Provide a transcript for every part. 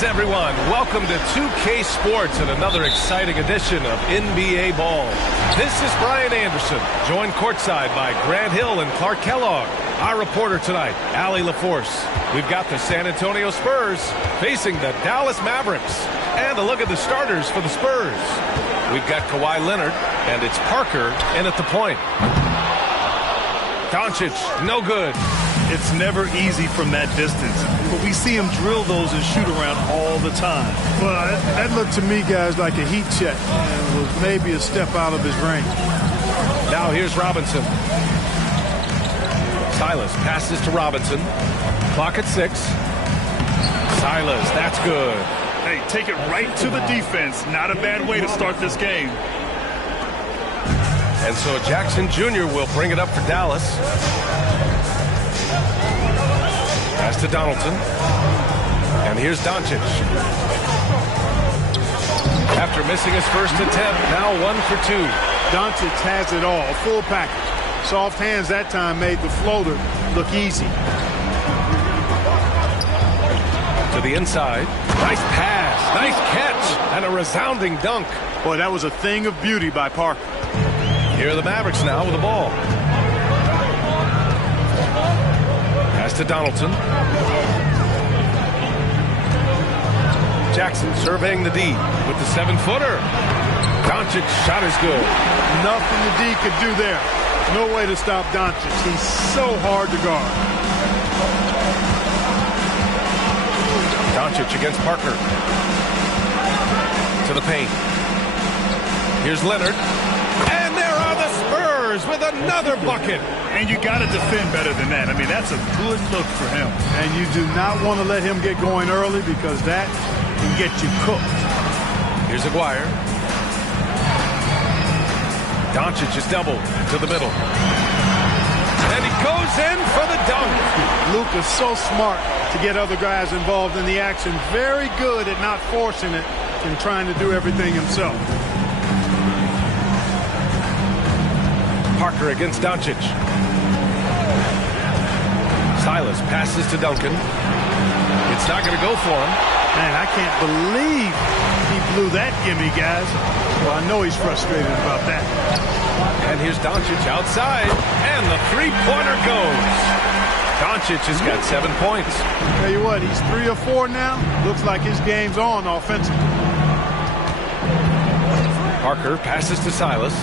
Greetings, everyone. Welcome to 2K Sports and another exciting edition of NBA Ball. This is Brian Anderson, joined courtside by Grant Hill and Clark Kellogg. Our reporter tonight, Allie LaForce. We've got the San Antonio Spurs facing the Dallas Mavericks. And a look at the starters for the Spurs. We've got Kawhi Leonard, and it's Parker in at the point. Doncic, no good. It's never easy from that distance, but we see him drill those and shoot around all the time. Well, that looked to me, guys, like a heat check and was maybe a step out of his range. Now here's Robinson. Silas passes to Robinson. Clock at 6. Silas, that's good. Hey, take it right to the defense. Not a bad way to start this game. And so Jackson Jr. will bring it up for Dallas. Pass to Donaldson. And here's Doncic. After missing his first attempt, now 1 for 2. Doncic has it all, full package. Soft hands that time made the floater look easy. To the inside. Nice pass. Nice catch. And a resounding dunk. Boy, that was a thing of beauty by Parker. Here are the Mavericks now with the ball. Pass to Donaldson. Jackson surveying the D with the 7-footer. Doncic shot is good. Nothing the D could do there. No way to stop Doncic. He's so hard to guard. Doncic against Parker. To the paint. Here's Leonard. And there are the Spurs with another bucket. And you got to defend better than that. I mean, that's a good look for him. And you do not want to let him get going early because that can get you cooked. Here's Aguirre. Doncic is doubled to the middle. And he goes in for the dunk. Luka's so smart to get other guys involved in the action. Very good at not forcing it and trying to do everything himself. Parker against Doncic. Silas passes to Duncan. It's not going to go for him. Man, I can't believe he blew that gimme, guys. Well, I know he's frustrated about that. And here's Doncic outside, and the three-pointer goes. Doncic has got 7 points. Tell you what, he's 3 or 4 now. Looks like his game's on offensively. Parker passes to Silas.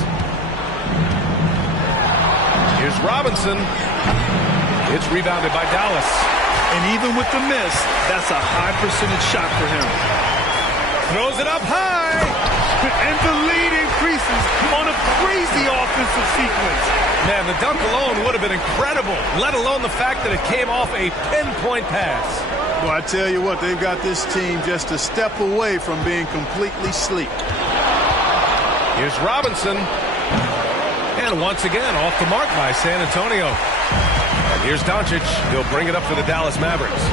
Here's Robinson. It's rebounded by Dallas. And even with the miss, that's a high percentage shot for him. Throws it up high. And the lead increases on a crazy offensive sequence. Man, the dunk alone would have been incredible, let alone the fact that it came off a pinpoint pass. Well, I tell you what, they've got this team just a step away from being completely sleek. Here's Robinson. And once again, off the mark by San Antonio. And here's Doncic. He'll bring it up for the Dallas Mavericks.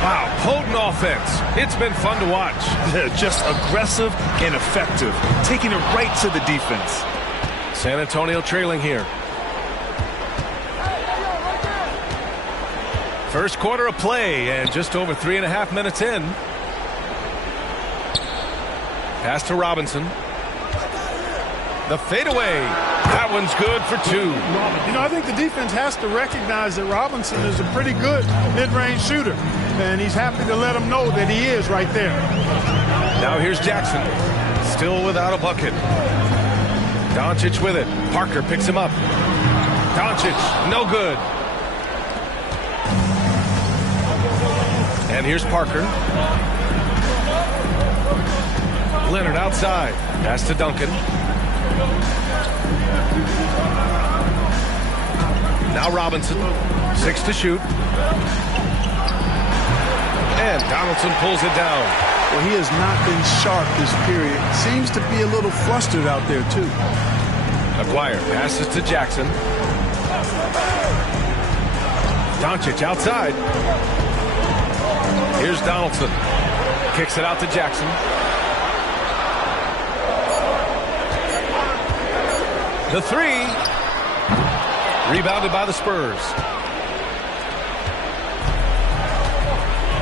Wow, potent offense. It's been fun to watch. Just aggressive and effective, taking it right to the defense. San Antonio trailing here. First quarter of play and just over 3.5 minutes in. Pass to Robinson. The fadeaway. That one's good for 2. You know, I think the defense has to recognize that Robinson is a pretty good mid-range shooter. And he's happy to let him know that he is right there. Now here's Jackson. Still without a bucket. Doncic with it. Parker picks him up. Doncic, no good. And here's Parker. Leonard outside. Pass to Duncan. Now Robinson. 6 to shoot. And Donaldson pulls it down. Well, he has not been sharp this period. Seems to be a little flustered out there, too. Aguirre passes to Jackson. Doncic outside. Here's Donaldson. Kicks it out to Jackson. The 3. Rebounded by the Spurs.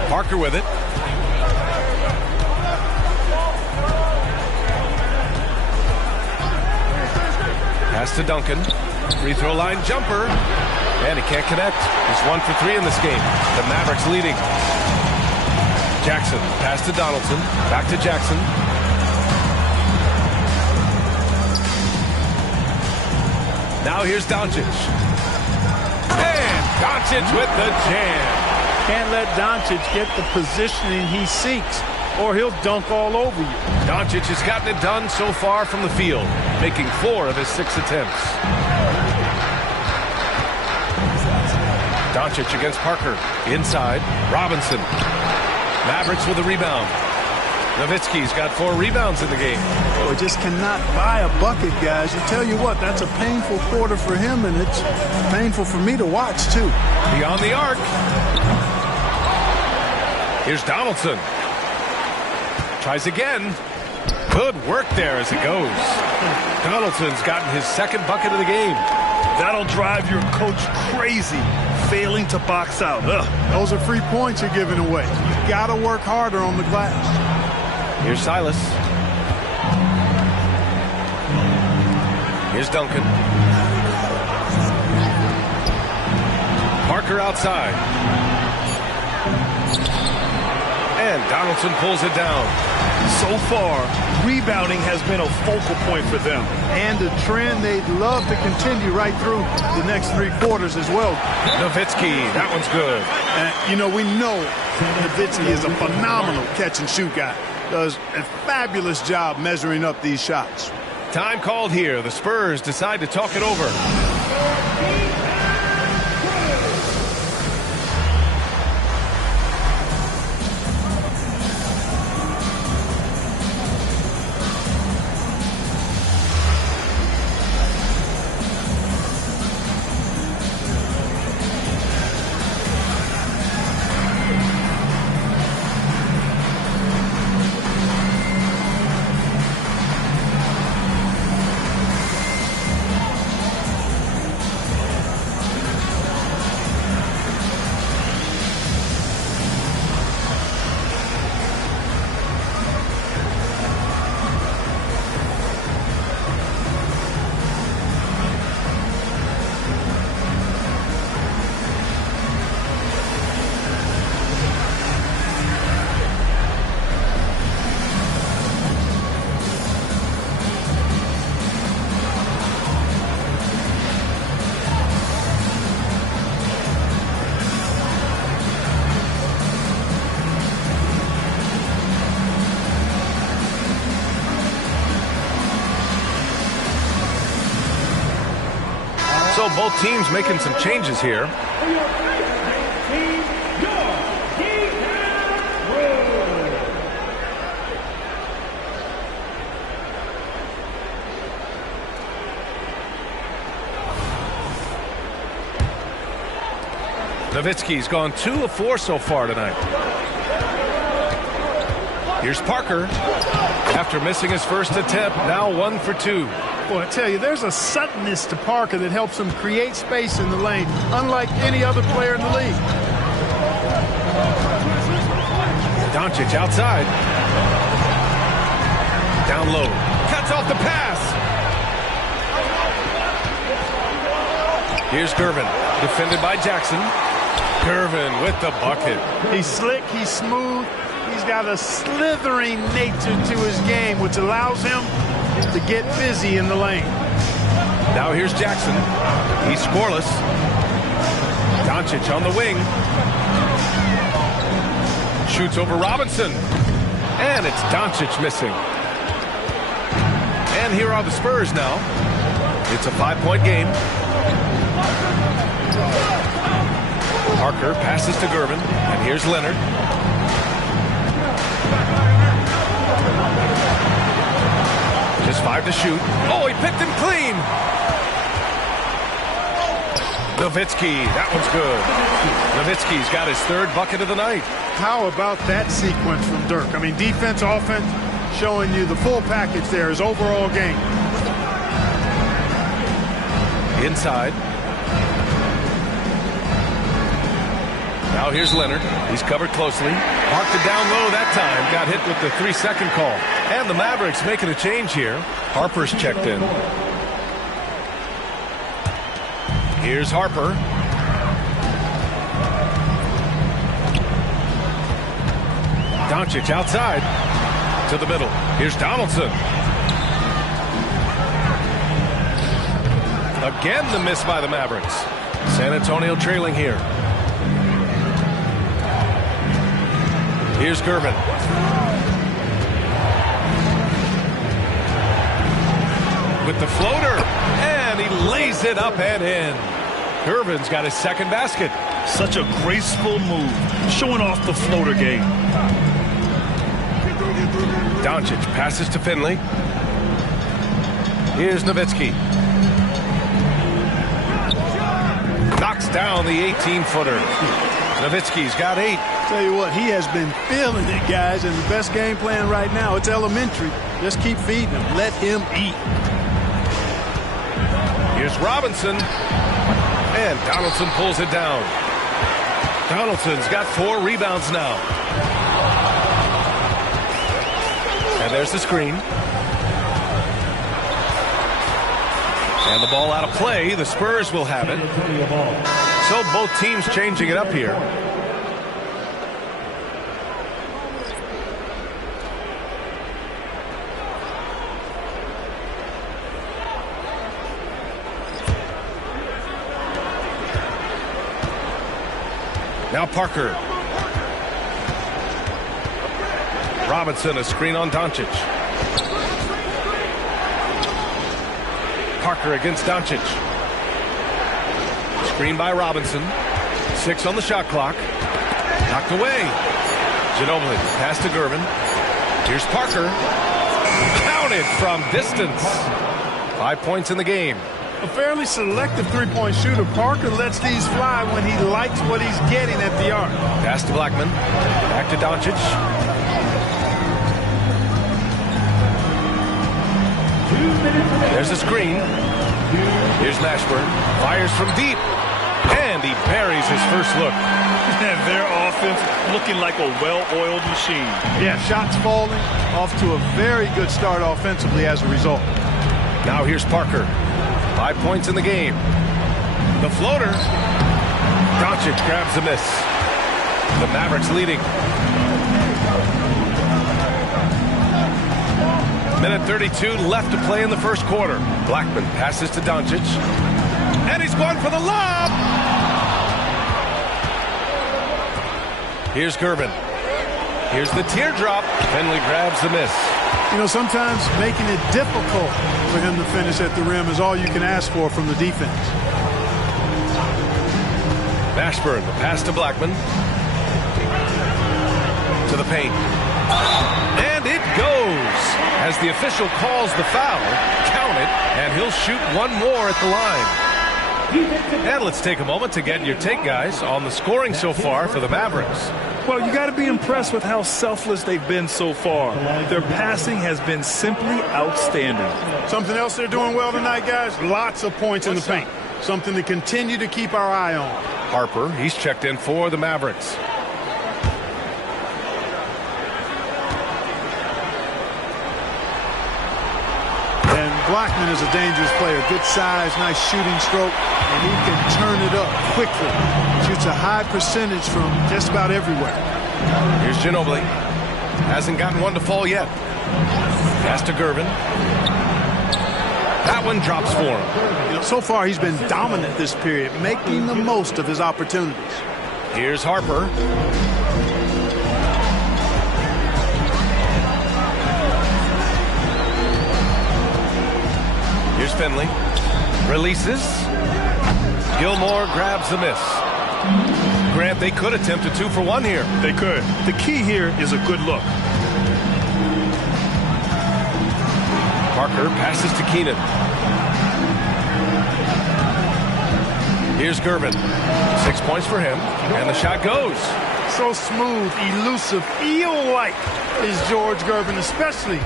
Parker with it. Pass to Duncan. Free throw line jumper. And he can't connect. He's 1 for 3 in this game. The Mavericks leading. Jackson. Pass to Donaldson. Back to Jackson. Now here's Doncic. And Doncic with the jam. Can't let Doncic get the positioning he seeks, or he'll dunk all over you. Doncic has gotten it done so far from the field, making 4 of his 6 attempts. Doncic against Parker. Inside. Robinson. Mavericks with a rebound. Nowitzki's got 4 rebounds in the game. Boy, just cannot buy a bucket, guys. I tell you what, that's a painful quarter for him, and it's painful for me to watch, too. Beyond the arc. Here's Donaldson. Tries again. Good work there as it goes. Donaldson's gotten his 2nd bucket of the game. That'll drive your coach crazy, failing to box out. Ugh. Those are free points you're giving away. You got to work harder on the glass. Here's Silas. Here's Duncan. Parker outside. And Donaldson pulls it down. So far, rebounding has been a focal point for them. And a trend they'd love to continue right through the next 3 quarters as well. Nowitzki, that one's good. You know, we know Nowitzki is a phenomenal catch-and-shoot guy. Does a fabulous job measuring up these shots. Time called here. The Spurs decide to talk it over. So both teams making some changes here. Nowitzki's gone 2 of 4 so far tonight. Here's Parker. After missing his first attempt, now 1 for 2. Boy, I tell you, there's a suddenness to Parker that helps him create space in the lane, unlike any other player in the league. Doncic outside. Down low. Cuts off the pass. Here's Gervin. Defended by Jackson. Gervin with the bucket. He's slick. He's smooth. He's got a slithering nature to his game, which allows him to get busy in the lane. Now here's Jackson. He's scoreless. Doncic on the wing. Shoots over Robinson. And it's Doncic missing. And here are the Spurs now. It's a 5-point game. Parker passes to Gervin. And here's Leonard. Just 5 to shoot. Oh, he picked him clean. Nowitzki, that one's good. Nowitzki's got his 3rd bucket of the night. How about that sequence from Dirk? I mean, defense, offense, showing you the full package there, his overall game. Inside. Now here's Leonard. He's covered closely. Marked it down low that time. Got hit with the 3-second call. And the Mavericks making a change here. Harper's checked in. Here's Harper. Doncic outside to the middle. Here's Donaldson. Again, the miss by the Mavericks. San Antonio trailing here. Here's Gervin. With the floater, and he lays it up and in. Gervin's got his second basket. Such a graceful move, showing off the floater game. Doncic passes to Finley. Here's Nowitzki. Knocks down the 18-footer. Nowitzki's got 8. Tell you what, he has been feeling it, guys, and the best game plan right now, it's elementary. Just keep feeding him. Let him eat. Here's Robinson. And Donaldson pulls it down. Donaldson's got 4 rebounds now. And there's the screen. And the ball out of play. The Spurs will have it. So both teams changing it up here. Now Parker. Robinson, a screen on Doncic. Parker against Doncic. Screen by Robinson. 6 on the shot clock. Knocked away. Ginobili, pass to Gervin. Here's Parker. Counted from distance. 5 points in the game. A fairly selective three-point shooter. Parker lets these fly when he likes what he's getting at the arc. Pass to Blackman. Back to Doncic. There's a screen. Here's Mashburn. Fires from deep. And he buries his first look. And their offense looking like a well-oiled machine. Yeah, shots falling. Off to a very good start offensively as a result. Now here's Parker. 5 points in the game. The floater. Doncic grabs the miss. The Mavericks leading. Minute 32 left to play in the first quarter. Blackman passes to Doncic. And he's going for the lob. Here's Gervin. Here's the teardrop. Finley grabs the miss. You know, sometimes making it difficult for him to finish at the rim is all you can ask for from the defense. Mashburn, the pass to Blackman. To the paint. And it goes. As the official calls the foul, count it, and he'll shoot one more at the line. And let's take a moment to get your take, guys, on the scoring so far for the Mavericks. Well, you got to be impressed with how selfless they've been so far. Their passing has been simply outstanding. Something else they're doing well tonight, guys, lots of points in the paint. Something to continue to keep our eye on. Harper, he's checked in for the Mavericks. And Blackman is a dangerous player. Good size, nice shooting stroke, and he can turn it up quickly. Shoots a high percentage from just about everywhere. Here's Ginobili. Hasn't gotten one to fall yet. Pass to Gervin. That one drops for him. You know, so far he's been dominant this period, making the most of his opportunities. Here's Harper. Here's Finley. Releases. Gilmore grabs the miss. Grant, they could attempt a 2-for-1 here. They could. The key here is a good look. Parker passes to Keenan. Here's Gervin. 6 points for him. And the shot goes. So smooth, elusive, eel-like is George Gervin, especially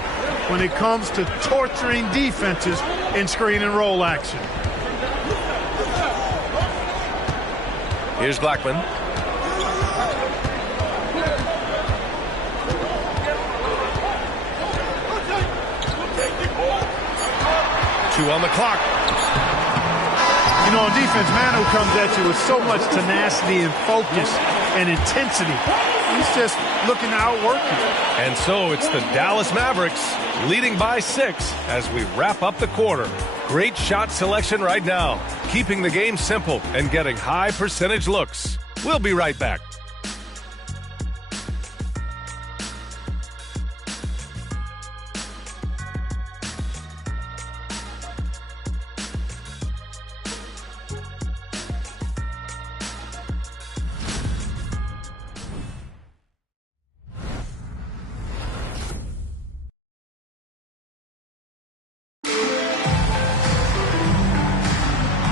when it comes to torturing defenses in screen and roll action. Here's Blackman. Two on the clock. You know, on defense, Manu comes at you with so much tenacity and focus and intensity. He's just looking to outwork you. And so it's the Dallas Mavericks leading by 6 as we wrap up the quarter. Great shot selection right now, keeping the game simple and getting high percentage looks. We'll be right back.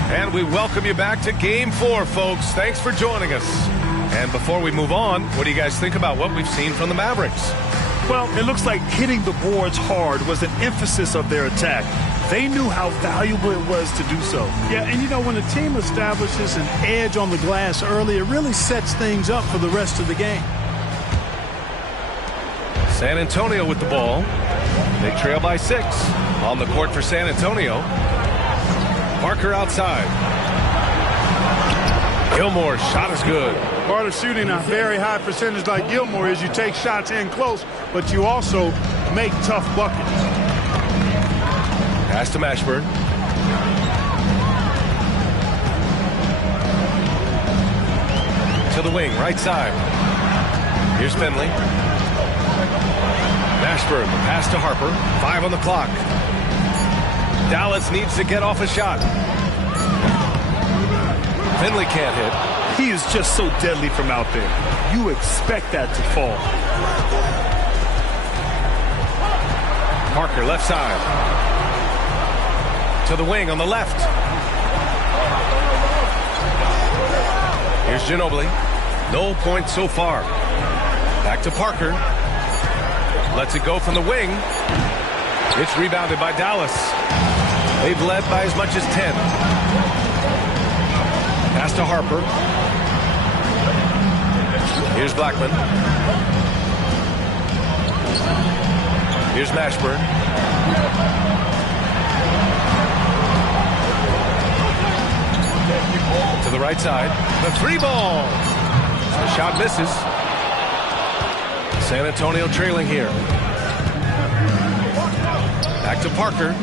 And we welcome you back to Game 4, folks. Thanks for joining us. And before we move on, what do you guys think about what we've seen from the Mavericks? Well, it looks like hitting the boards hard was an emphasis of their attack. They knew how valuable it was to do so. Yeah, and you know, when a team establishes an edge on the glass early, it really sets things up for the rest of the game. San Antonio with the ball. They trail by 6. On the court for San Antonio. Parker outside. Gilmore's shot is good. Part of shooting a very high percentage like Gilmore is you take shots in close, but you also make tough buckets. Pass to Mashburn. To the wing, right side. Here's Finley. Mashburn, the pass to Harper. 5 on the clock. Dallas needs to get off a shot. Finley can't hit. He is just so deadly from out there. You expect that to fall. Parker left side. To the wing on the left. Here's Ginobili. No points so far. Back to Parker. Lets it go from the wing. It's rebounded by Dallas. They've led by as much as 10. Pass to Harper. Here's Blackman. Here's Mashburn. To the right side. The 3 ball. The shot misses. San Antonio trailing here. Back to Parker.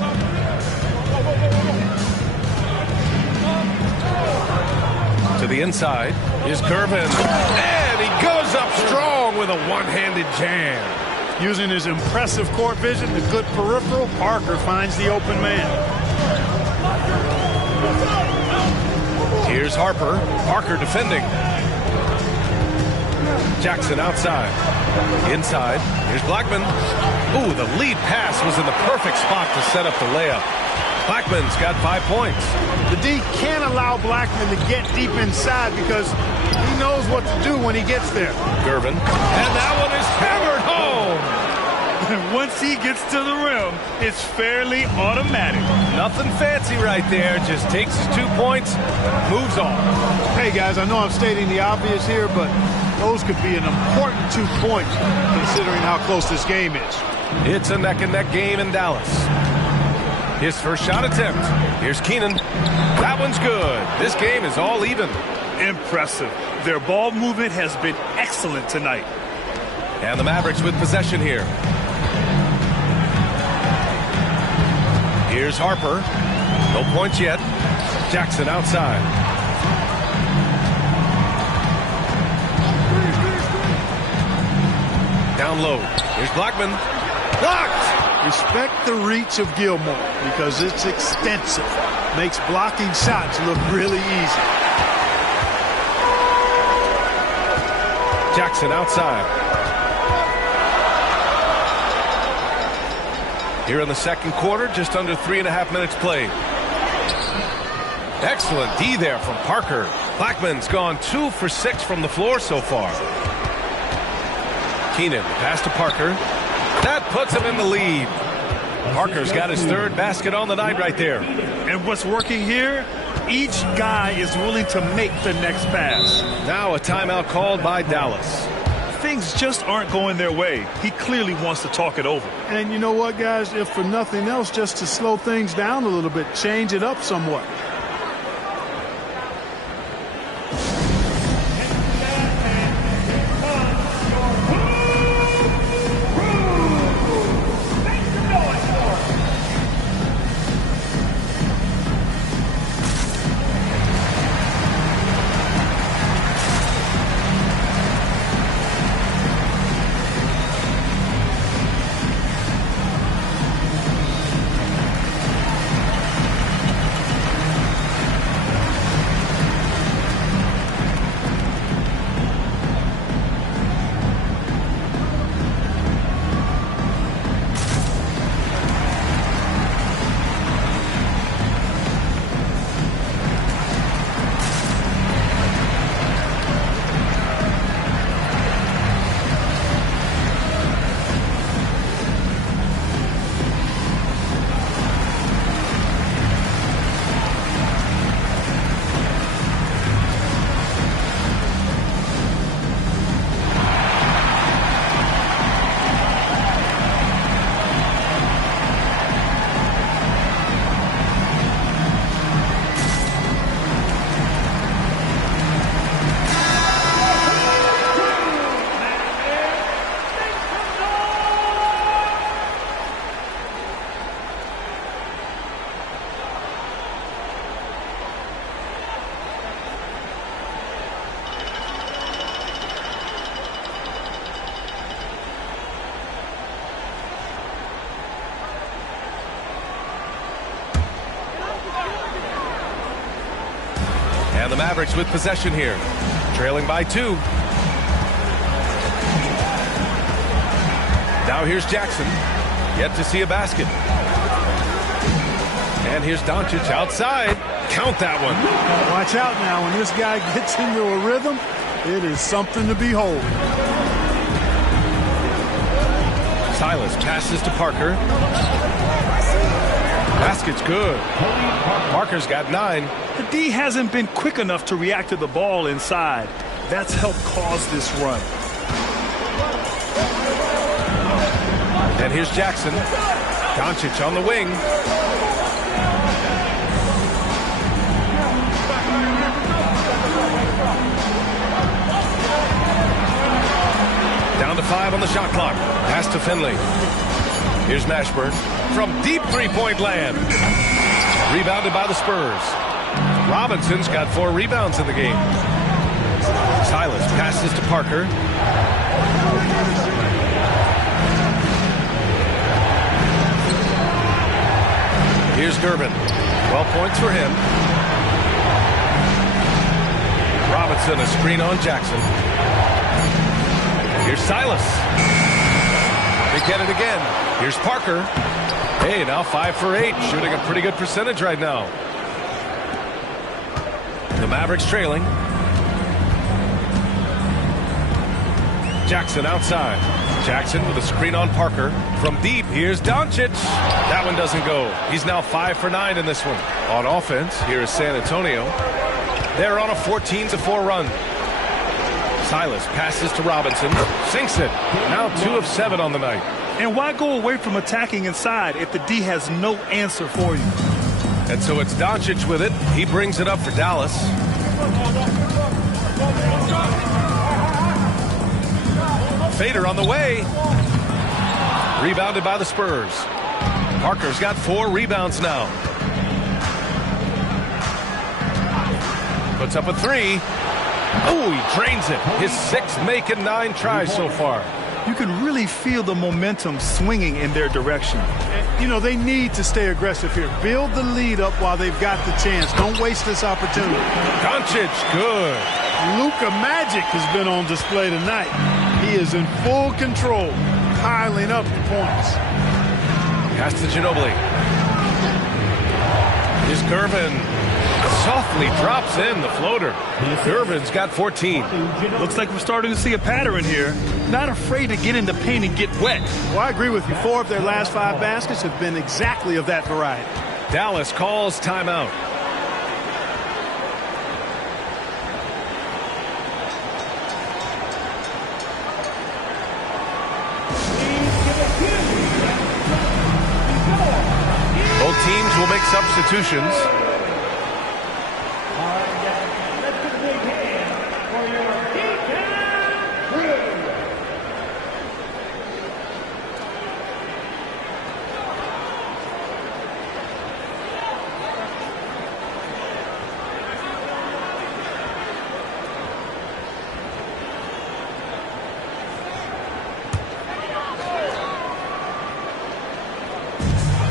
To the inside is Gervin. And he goes up strong with a one-handed jam. Using his impressive court vision, the good peripheral, Parker finds the open man. Here's Harper. Parker defending. Jackson outside. Inside. Here's Blackman. Ooh, the lead pass was in the perfect spot to set up the layup. Blackman's got 5 points. The D can't allow Blackman to get deep inside because he knows what to do when he gets there. Gervin. And that one is hammered home. Once he gets to the rim, it's fairly automatic. Nothing fancy right there. Just takes his 2 points, moves on. Hey, guys, I know I'm stating the obvious here, but those could be an important 2 points considering how close this game is. It's a neck-and-neck game in Dallas. His first shot attempt. Here's Keenan. That one's good. This game is all even. Impressive. Their ball movement has been excellent tonight. And the Mavericks with possession here. Here's Harper. No points yet. Jackson outside. Down low. Here's Blackman. Blocked! Respect the reach of Gilmore because it's extensive. Makes blocking shots look really easy. Jackson outside. Here in the second quarter, just under 3.5 minutes played. Excellent D there from Parker. Blackman's gone 2 for 6 from the floor so far. Keenan, pass to Parker. That puts him in the lead. Parker's got his 3rd basket on the night right there. And what's working here? Each guy is willing to make the next pass. Now a timeout called by Dallas. Things just aren't going their way. He clearly wants to talk it over. And you know what, guys? If for nothing else, just to slow things down a little bit, change it up somewhat. the Mavericks with possession here. Trailing by 2. Now here's Jackson. Yet to see a basket. And here's Doncic outside. Count that one. Watch out now. When this guy gets into a rhythm, it is something to behold. Silas passes to Parker. Basket's good. Parker's got 9. The D hasn't been quick enough to react to the ball inside. That's helped cause this run. And here's Jackson. Doncic on the wing. Down to 5 on the shot clock. Pass to Finley. Here's Mashburn from deep three-point land. Rebounded by the Spurs. Robinson's got 4 rebounds in the game. Silas passes to Parker. Here's Durbin. 12 points for him. Robinson, a screen on Jackson. Here's Silas. They get it again. Here's Parker. Hey, now 5 for 8. Shooting a pretty good percentage right now. The Mavericks trailing. Jackson outside. Jackson with a screen on Parker. From deep, here's Doncic. That one doesn't go. He's now 5 for 9 in this one. On offense, here is San Antonio. They're on a 14-4 run. Silas passes to Robinson. Sinks it. Now 2 of 7 on the night. And why go away from attacking inside if the D has no answer for you? And so it's Doncic with it. He brings it up for Dallas. Fader on the way. Rebounded by the Spurs. Parker's got 4 rebounds now. Puts up a 3. Oh, he drains it. His 6th make and 9 tries so far. You can really feel the momentum swinging in their direction. You know, they need to stay aggressive here. Build the lead up while they've got the chance. Don't waste this opportunity. Doncic, good. Luka Magic has been on display tonight. He is in full control, piling up the points. Pass to Ginobili. Here's Gervin. Softly drops in the floater. Gervin's got 14. Looks like we're starting to see a pattern here. Not afraid to get in the paint and get wet. Well, I agree with you. 4 of their last 5 baskets have been exactly of that variety. Dallas calls timeout. Both teams will make substitutions.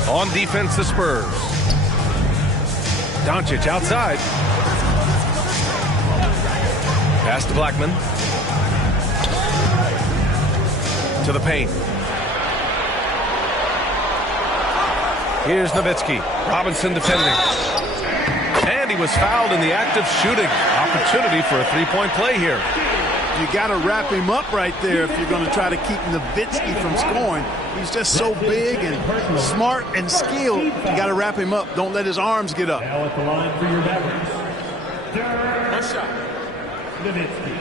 On defense, the Spurs. Doncic outside. Pass to Blackman. To the paint. Here's Nowitzki. Robinson defending. And he was fouled in the act of shooting. Opportunity for a 3-point play here. You got to wrap him up right there if you're going to try to keep Nowitzki from scoring. He's just so big and smart and skilled. You got to wrap him up. Don't let his arms get up. Now at the line for your Mavericks. 1 shot. Nowitzki.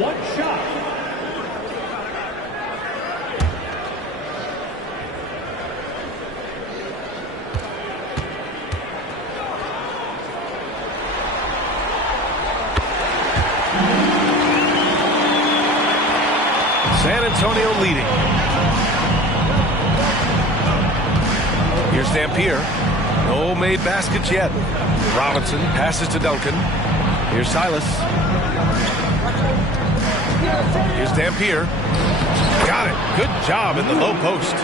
1 shot. San Antonio leading. Here's Dampier. No made baskets yet. Robinson passes to Duncan. Here's Silas. Here's Dampier. Got it. Good job in the low post.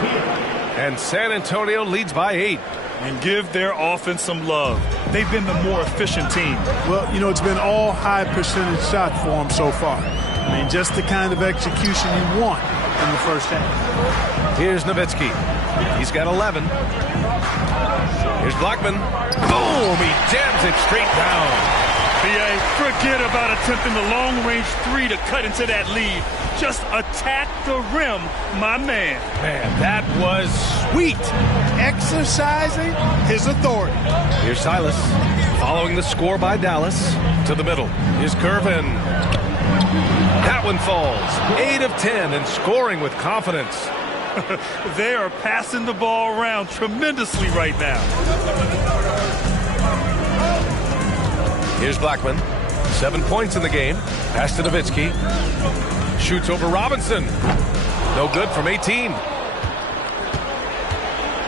And San Antonio leads by 8. And give their offense some love. They've been the more efficient team. Well, you know, it's been all high percentage shots for them so far. I mean, just the kind of execution you want in the first half. Here's Nowitzki. He's got 11. Here's Blackman. Boom! He jams it straight down. B.A., forget about attempting the long-range three to cut into that lead. Just attack the rim, my man. Man, that was sweet. Exercising his authority. Here's Silas, following the score by Dallas. To the middle. Here's Gervin. That one falls. 8 of 10 and scoring with confidence. They are passing the ball around tremendously right now. Here's Blackman. 7 points in the game. Pass to Nowitzki. Shoots over Robinson. No good from 18.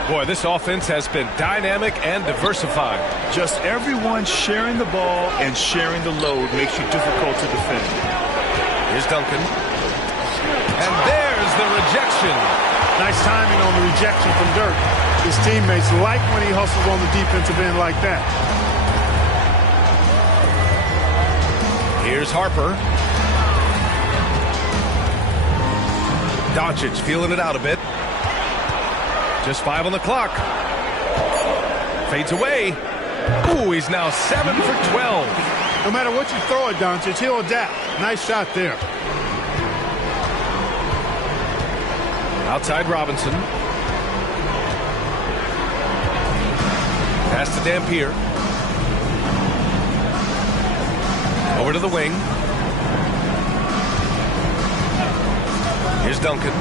Boy, this offense has been dynamic and diversified. Just everyone sharing the ball and sharing the load makes you difficult to defend. Here's Duncan. And there's the rejection. Nice timing on the rejection from Dirk. His teammates like when he hustles on the defensive end like that. Here's Harper. Doncic feeling it out a bit. Just 5 on the clock. Fades away. Ooh, he's now 7 for 12. No matter what you throw at Doncic, he'll adapt. Nice shot there. Outside Robinson. Pass to Dampier. Over to the wing. Here's Duncan.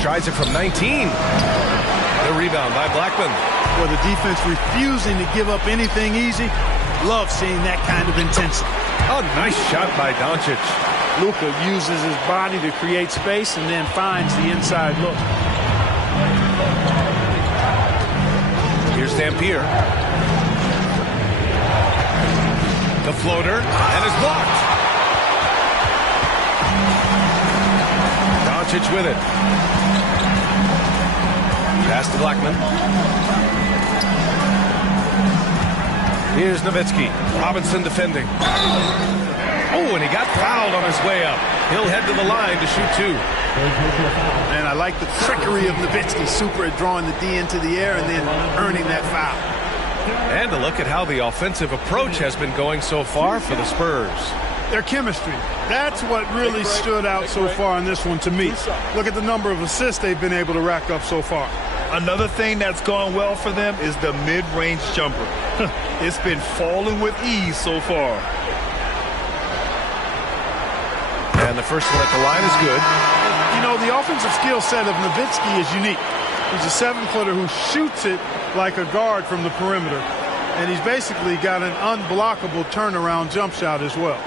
Tries it from 19. The rebound by Blackman. Well, the defense refusing to give up anything easy. Love seeing that kind of intensity. A nice shot by Doncic. Luka uses his body to create space and then finds the inside look. Here's Dampier. The floater, and is blocked. Doncic with it. Pass to Blackman. Here's Nowitzki. Robinson defending. Oh, and he got fouled on his way up. He'll head to the line to shoot 2. And I like the trickery of Nowitzki. Super at drawing the D into the air and then earning that foul. And a look at how the offensive approach has been going so far for the Spurs. Their chemistry. That's what really stood out so far in this one to me. Look at the number of assists they've been able to rack up so far. Another thing that's gone well for them is the mid-range jumper. It's been falling with ease so far. And the first one at the line is good. You know, the offensive skill set of Nowitzki is unique. He's a 7-footer who shoots it like a guard from the perimeter. And he's basically got an unblockable turnaround jump shot as well.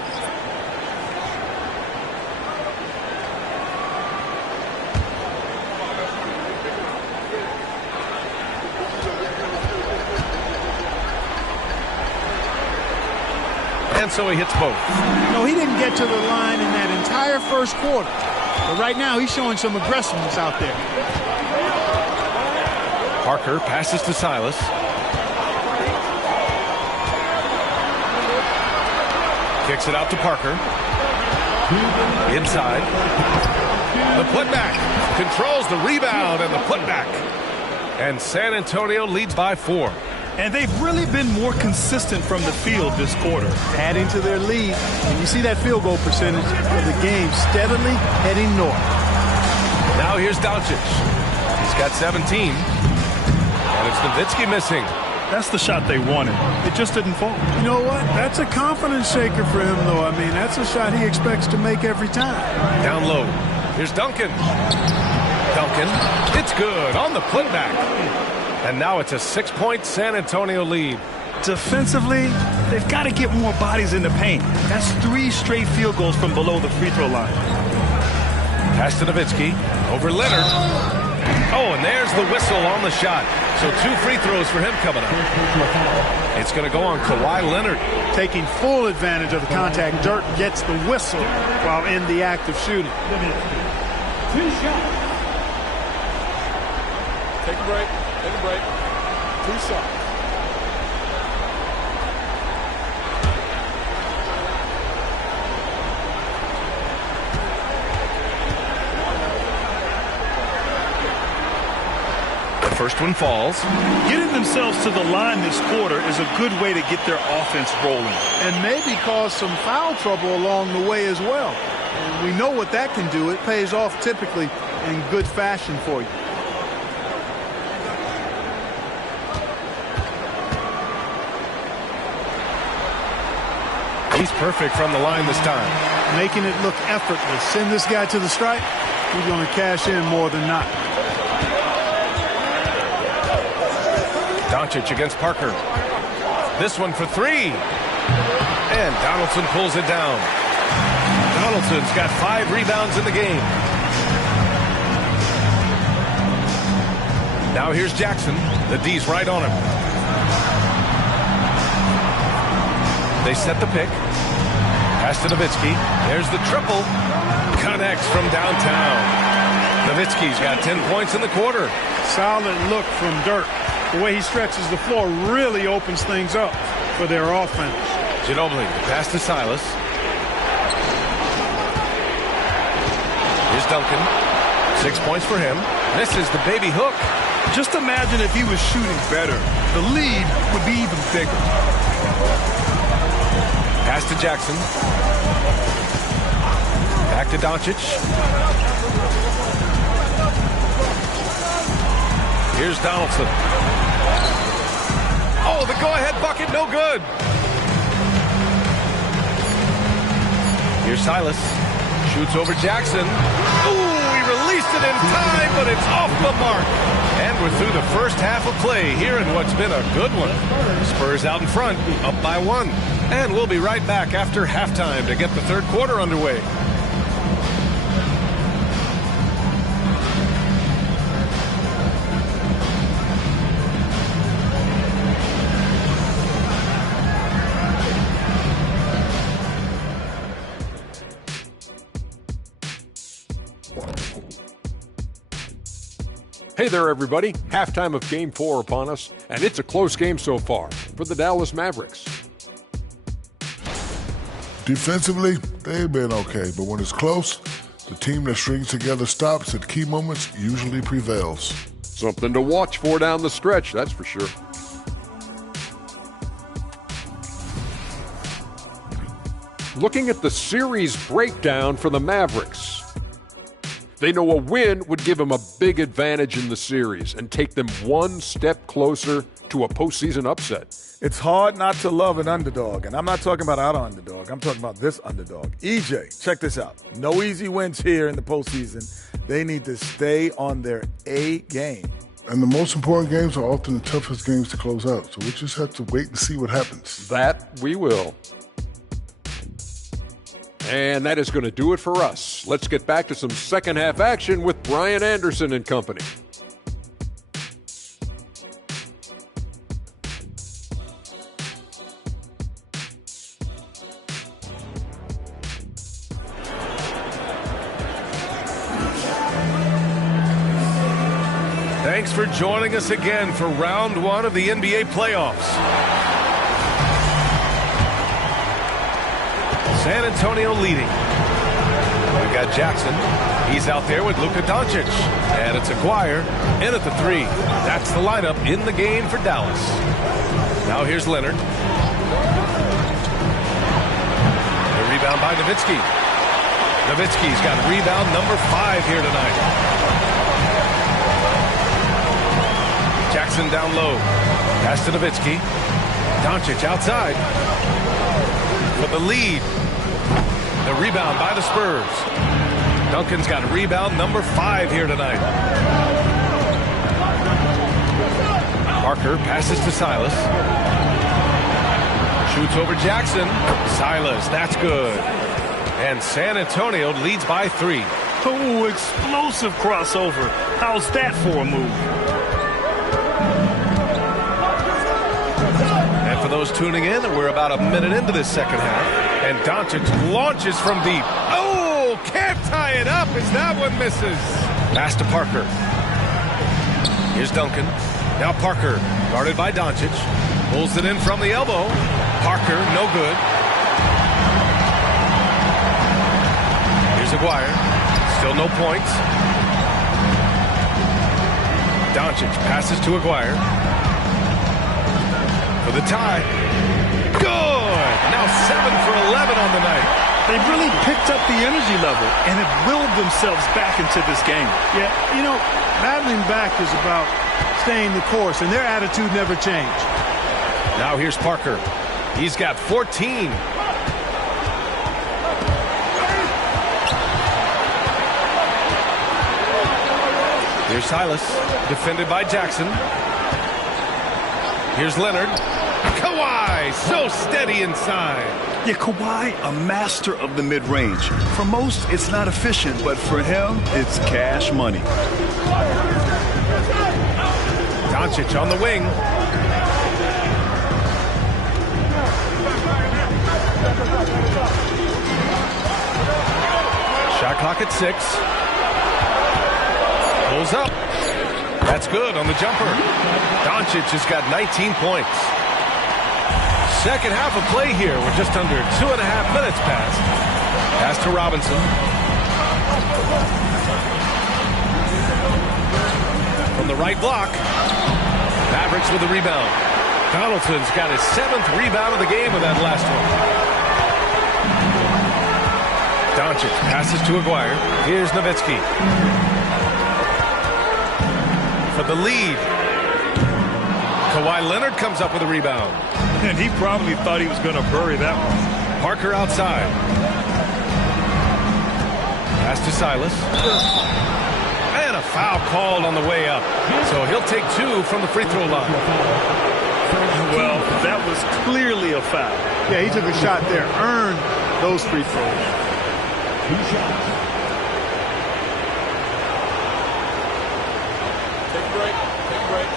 And so he hits both. No, he didn't get to the line in that entire first quarter. But right now, he's showing some aggressiveness out there. Parker passes to Silas. Kicks it out to Parker. Inside. The putback. Controls the rebound and the putback. And San Antonio leads by 4. And they've really been more consistent from the field this quarter. Adding to their lead. And you see that field goal percentage of the game steadily heading north. Now here's Doncic. He's got 17. And it's Nowitzki missing. That's the shot they wanted. It just didn't fall. You know what? That's a confidence shaker for him, though. I mean, that's a shot he expects to make every time. Down low. Here's Duncan. Duncan. It's good on the putback. And now it's a 6-point San Antonio lead. Defensively, they've got to get more bodies in the paint. That's 3 straight field goals from below the free throw line. Pass to Nowitzki. Over Leonard. Oh, and there's the whistle on the shot. So 2 free throws for him coming up. It's going to go on Kawhi Leonard. Taking full advantage of the contact. Dirk gets the whistle while in the act of shooting. 2 shots. Take a break. Take a break. 2 shots. First one falls. Getting themselves to the line this quarter is a good way to get their offense rolling. And maybe cause some foul trouble along the way as well. And we know what that can do. It pays off typically in good fashion for you. He's perfect from the line this time. Making it look effortless. Send this guy to the stripe. He's going to cash in more than not. Doncic against Parker. This one for 3. And Donaldson pulls it down. Donaldson's got 5 rebounds in the game. Now here's Jackson. The D's right on him. They set the pick. Pass to Nowitzki. There's the triple. Connects from downtown. Nowitzki's got 10 points in the quarter. Solid look from Dirk. The way he stretches the floor really opens things up for their offense. Ginobili, pass to Silas. Here's Duncan. 6 points for him. This is the baby hook. Just imagine if he was shooting better. The lead would be even bigger. Pass to Jackson. Back to Doncic. Here's Donaldson. Oh, the go-ahead bucket, no good. Here's Silas. Shoots over Jackson. Ooh, he released it in time, but it's off the mark. And we're through the first half of play here in what's been a good one. Spurs out in front, up by 1. And we'll be right back after halftime to get the third quarter underway. Hey there, everybody. Halftime of Game 4 upon us, and it's a close game so far for the Dallas Mavericks. Defensively, they've been okay, but when it's close, the team that strings together stops at key moments usually prevails. Something to watch for down the stretch, that's for sure. Looking at the series breakdown for the Mavericks. They know a win would give them a big advantage in the series and take them one step closer to a postseason upset. It's hard not to love an underdog, and I'm not talking about our underdog. I'm talking about this underdog. EJ, check this out. No easy wins here in the postseason. They need to stay on their A game. And the most important games are often the toughest games to close out, so we just have to wait and see what happens. That we will. And that is going to do it for us. Let's get back to some second half action with Brian Anderson and company. Thanks for joining us again for round 1 of the NBA playoffs. San Antonio leading. We've got Jackson. He's out there with Luka Doncic. And it's Aguirre in at the 3. That's the lineup in the game for Dallas. Now here's Leonard. The rebound by Nowitzki. Nowitzki's got rebound number 5 here tonight. Jackson down low. Pass to Nowitzki. Doncic outside. For the lead. The rebound by the Spurs. Duncan's got rebound number 5 here tonight. Parker passes to Silas. Shoots over Jackson. Silas, that's good. And San Antonio leads by 3. Oh, explosive crossover. How's that for a move? And for those tuning in, we're about a minute into this second half. And Doncic launches from deep. Oh, can't tie it up as that one misses. Pass to Parker. Here's Duncan. Now Parker, guarded by Doncic. Pulls it in from the elbow. Parker, no good. Here's Aguirre. Still no points. Doncic passes to Aguirre. For the tie. Good! Now 7 for 11 on the night. They really picked up the energy level and have willed themselves back into this game. Yeah, you know, battling back is about staying the course, and their attitude never changed. Now here's Parker. He's got 14. Here's Silas, defended by Jackson. Here's Leonard. Kawhi, so steady inside. Yeah, Kawhi, a master of the mid-range. For most, it's not efficient, but for him, it's cash money. Doncic on the wing. Shot clock at 6. Pulls up. That's good on the jumper. Doncic has got 19 points. Second half of play here. We're just under 2.5 minutes past. Pass to Robinson. From the right block. Mavericks with the rebound. Donaldson's got his 7th rebound of the game with that last one. Doncic passes to Aguirre. Here's Nowitzki. For the lead. Kawhi Leonard comes up with a rebound. And he probably thought he was going to bury that one. Parker outside. Pass to Silas. And a foul called on the way up. So he'll take 2 from the free throw line. Well, that was clearly a foul. Yeah, he took a shot there. Earned those free throws. 2 shots. Take a break. Take a break.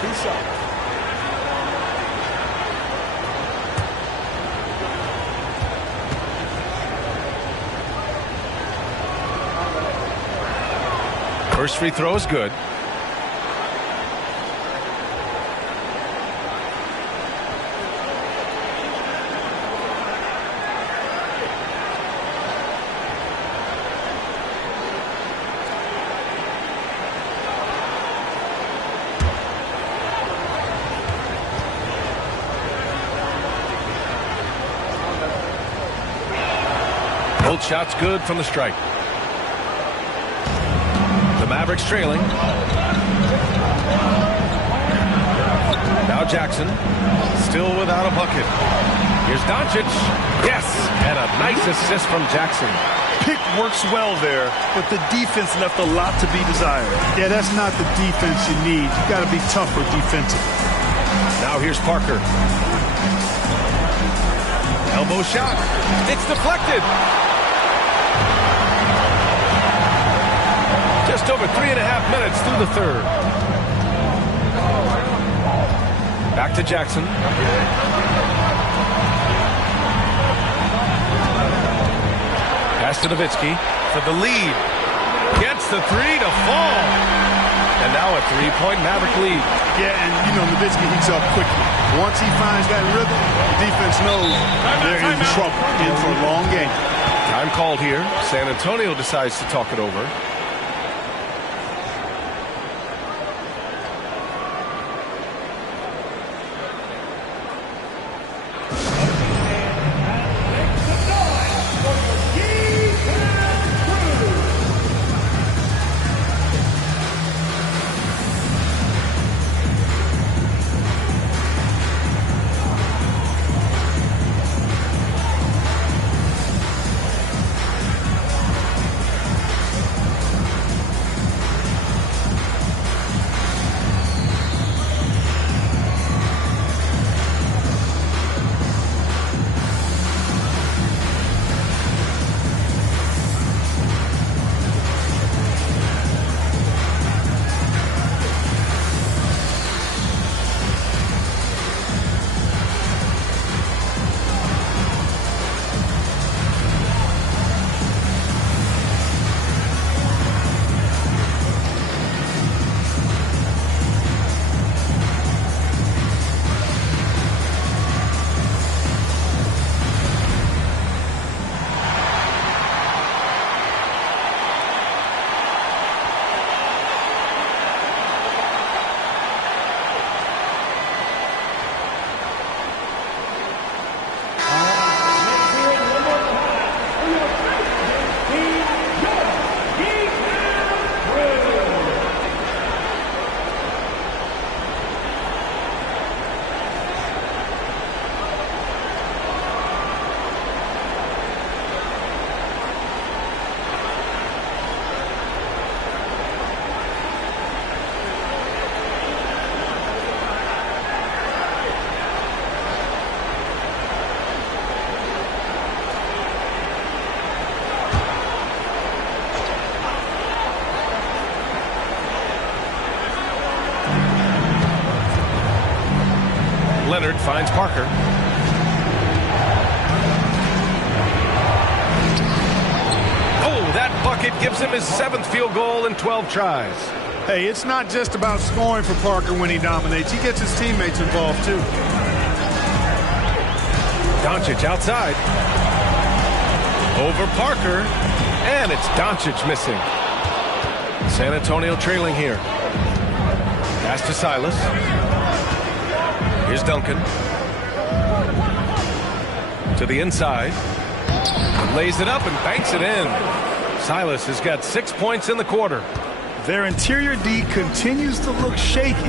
2 shots. First free throw is good. Both shots good from the stripe. The Mavericks trailing. Now Jackson, still without a bucket. Here's Doncic. Yes, and a nice assist from Jackson. Pick works well there, but the defense left a lot to be desired. Yeah, that's not the defense you need. You got to be tougher defensively. Now here's Parker. Elbow shot. It's deflected. Just over 3.5 minutes through the third. Back to Jackson. Pass to Nowitzki for the lead. Gets the 3 to fall. And now a 3-point Maverick lead. Yeah, and you know Nowitzki heats up quickly. Once he finds that rhythm, the defense knows they're in trouble. In for a long game. Time called here. San Antonio decides to talk it over. Leonard finds Parker. Oh, that bucket gives him his 7th field goal in 12 tries. Hey, it's not just about scoring for Parker when he dominates. He gets his teammates involved, too. Doncic outside. Over Parker. And it's Doncic missing. San Antonio trailing here. Pass to Silas. Here's Duncan. To the inside. Lays it up and banks it in. Silas has got 6 points in the quarter. Their interior D continues to look shaky.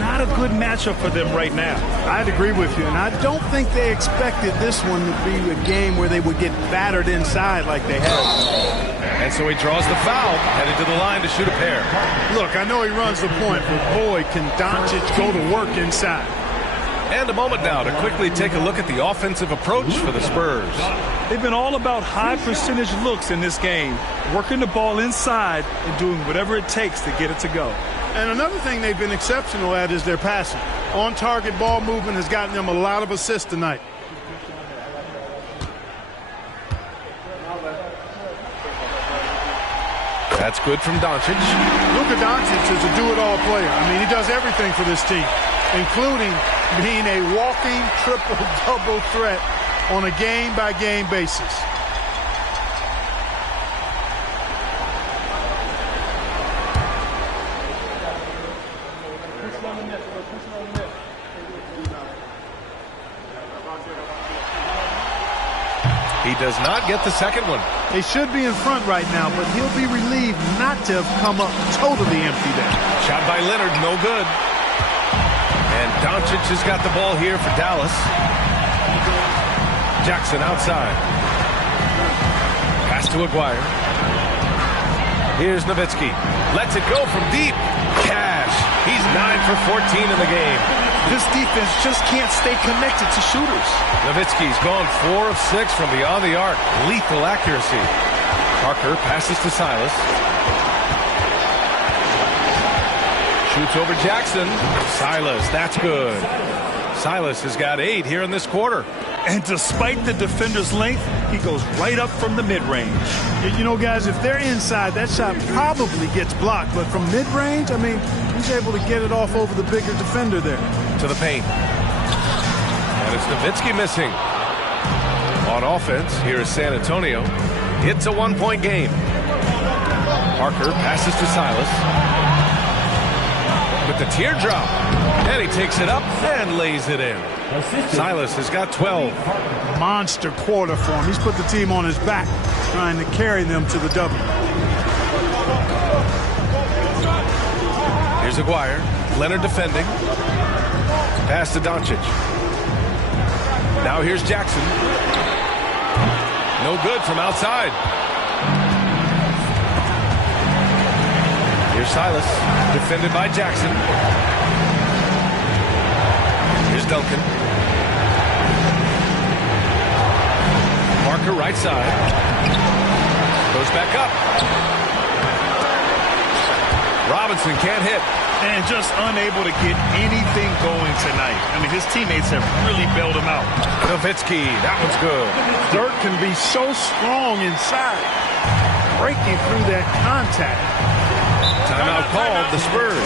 Not a good matchup for them right now. I'd agree with you, and I don't think they expected this one to be a game where they would get battered inside like they have. And so he draws the foul, headed to the line to shoot a pair. Look, I know he runs the point, but boy, can Doncic go to work inside. And a moment now to quickly take a look at the offensive approach for the Spurs. They've been all about high percentage looks in this game, working the ball inside and doing whatever it takes to get it to go. And another thing they've been exceptional at is their passing. On-target ball movement has gotten them a lot of assists tonight. That's good from Doncic. Luka Doncic is a do-it-all player. I mean, he does everything for this team, including being a walking triple-double threat on a game-by-game basis. He does not get the second one. They should be in front right now, but he'll be relieved not to have come up totally empty there. Shot by Leonard, no good. And Doncic has got the ball here for Dallas. Jackson outside. Pass to Aguirre. Here's Nowitzki. Lets it go from deep. Cash. He's 9 for 14 in the game. This defense just can't stay connected to shooters. Nowitzki's gone 4 of 6 from beyond the arc. Lethal accuracy. Parker passes to Silas. Shoots over Jackson. Silas, that's good. Silas has got 8 here in this quarter. And despite the defender's length, he goes right up from the mid-range. You know, guys, if they're inside, that shot probably gets blocked. But from mid-range, I mean, he's able to get it off over the bigger defender there. To the paint. And it's Nowitzki missing. On offense, here is San Antonio. It's a 1-point game. Parker passes to Silas. With the teardrop. And he takes it up and lays it in. Silas has got 12. Monster quarter for him. He's put the team on his back, trying to carry them to the W. Here's Aguirre. Leonard defending. Pass to Doncic. Now here's Jackson. No good from outside. Here's Silas. Defended by Jackson. Here's Duncan. Parker right side. Goes back up. Robinson can't hit. And just unable to get anything going tonight. I mean, his teammates have really bailed him out. Nowitzki, that one's good. Dirk can be so strong inside, breaking through that contact. Timeout called, the Spurs.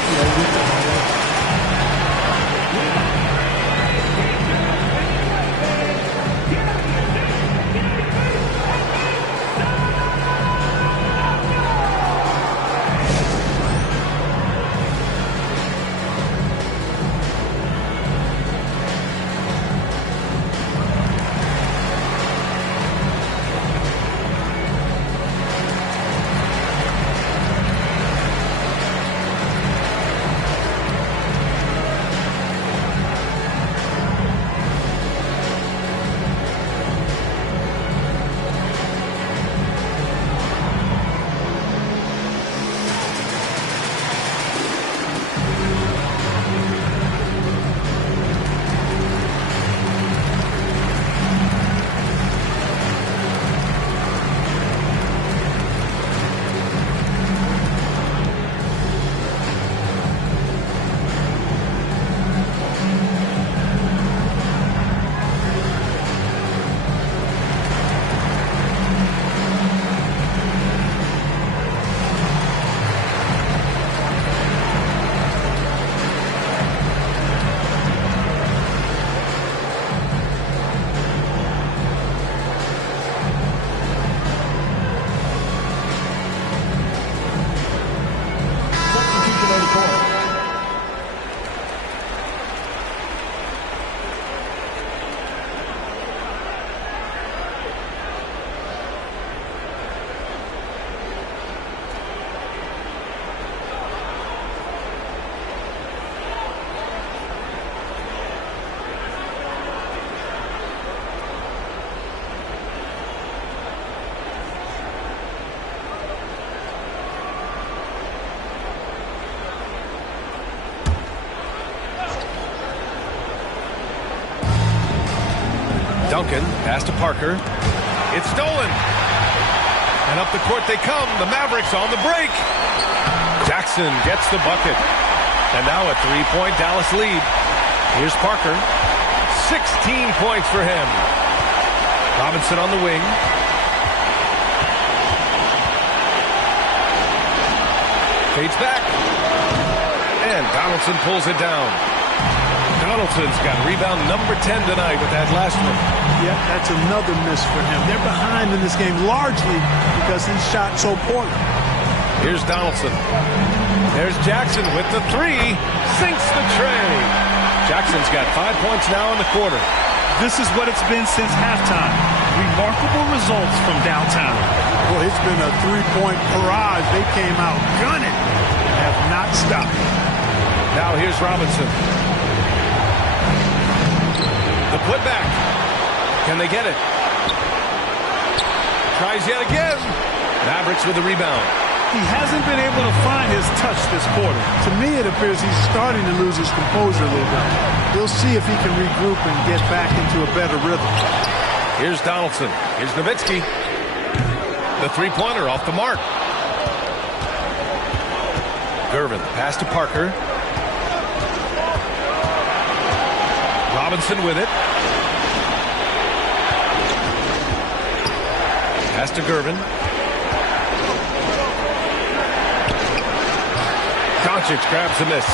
Duncan, pass to Parker. It's stolen. And up the court they come. The Mavericks on the break. Jackson gets the bucket. And now a 3-point Dallas lead. Here's Parker. 16 points for him. Robinson on the wing. Fades back. And Donaldson pulls it down. Donaldson's got rebound number 10 tonight with that last one. Yeah, that's another miss for him. They're behind in this game largely because he shot so poorly. Here's Donaldson. There's Jackson with the three. Sinks the tray. Jackson's got 5 points now in the quarter. This is what it's been since halftime. Remarkable results from downtown. Well, it's been a three-point barrage. They came out gunning. Have not stopped. Now here's Robinson. The putback. Can they get it? Tries yet again. Mavericks with the rebound. He hasn't been able to find his touch this quarter. To me, it appears he's starting to lose his composure a little bit. We'll see if he can regroup and get back into a better rhythm. Here's Donaldson. Here's Nowitzki. The three-pointer off the mark. Gervin, pass to Parker. Robinson with it. Pass to Gervin. Doncic grabs the miss.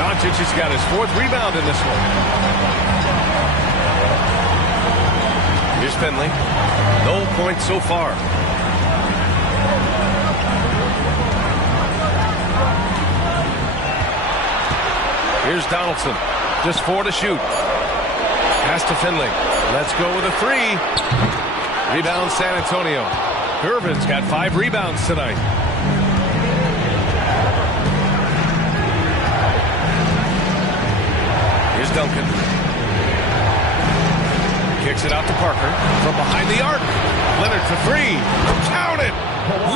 Doncic has got his fourth rebound in this one. Here's Finley. No points so far. Here's Donaldson. Just 4 to shoot. Pass to Finley. Let's go with a three. Rebound San Antonio. Gervin's got 5 rebounds tonight. Here's Duncan. Kicks it out to Parker. From behind the arc. Leonard for three. Count it!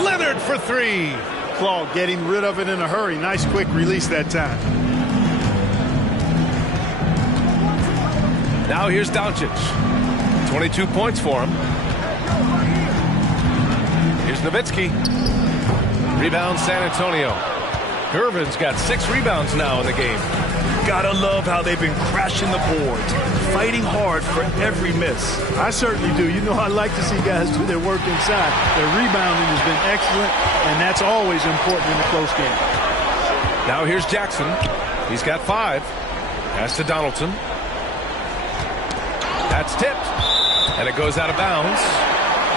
Leonard for three. Claw getting rid of it in a hurry. Nice quick release that time. Now here's Doncic. 22 points for him. Here's Nowitzki. Rebound San Antonio. Gervin's got 6 rebounds now in the game. Gotta love how they've been crashing the boards, fighting hard for every miss. I certainly do. You know, I like to see guys do their work inside. Their rebounding has been excellent, and that's always important in a close game. Now here's Jackson. He's got 5. Pass to Donaldson. That's tipped, and it goes out of bounds.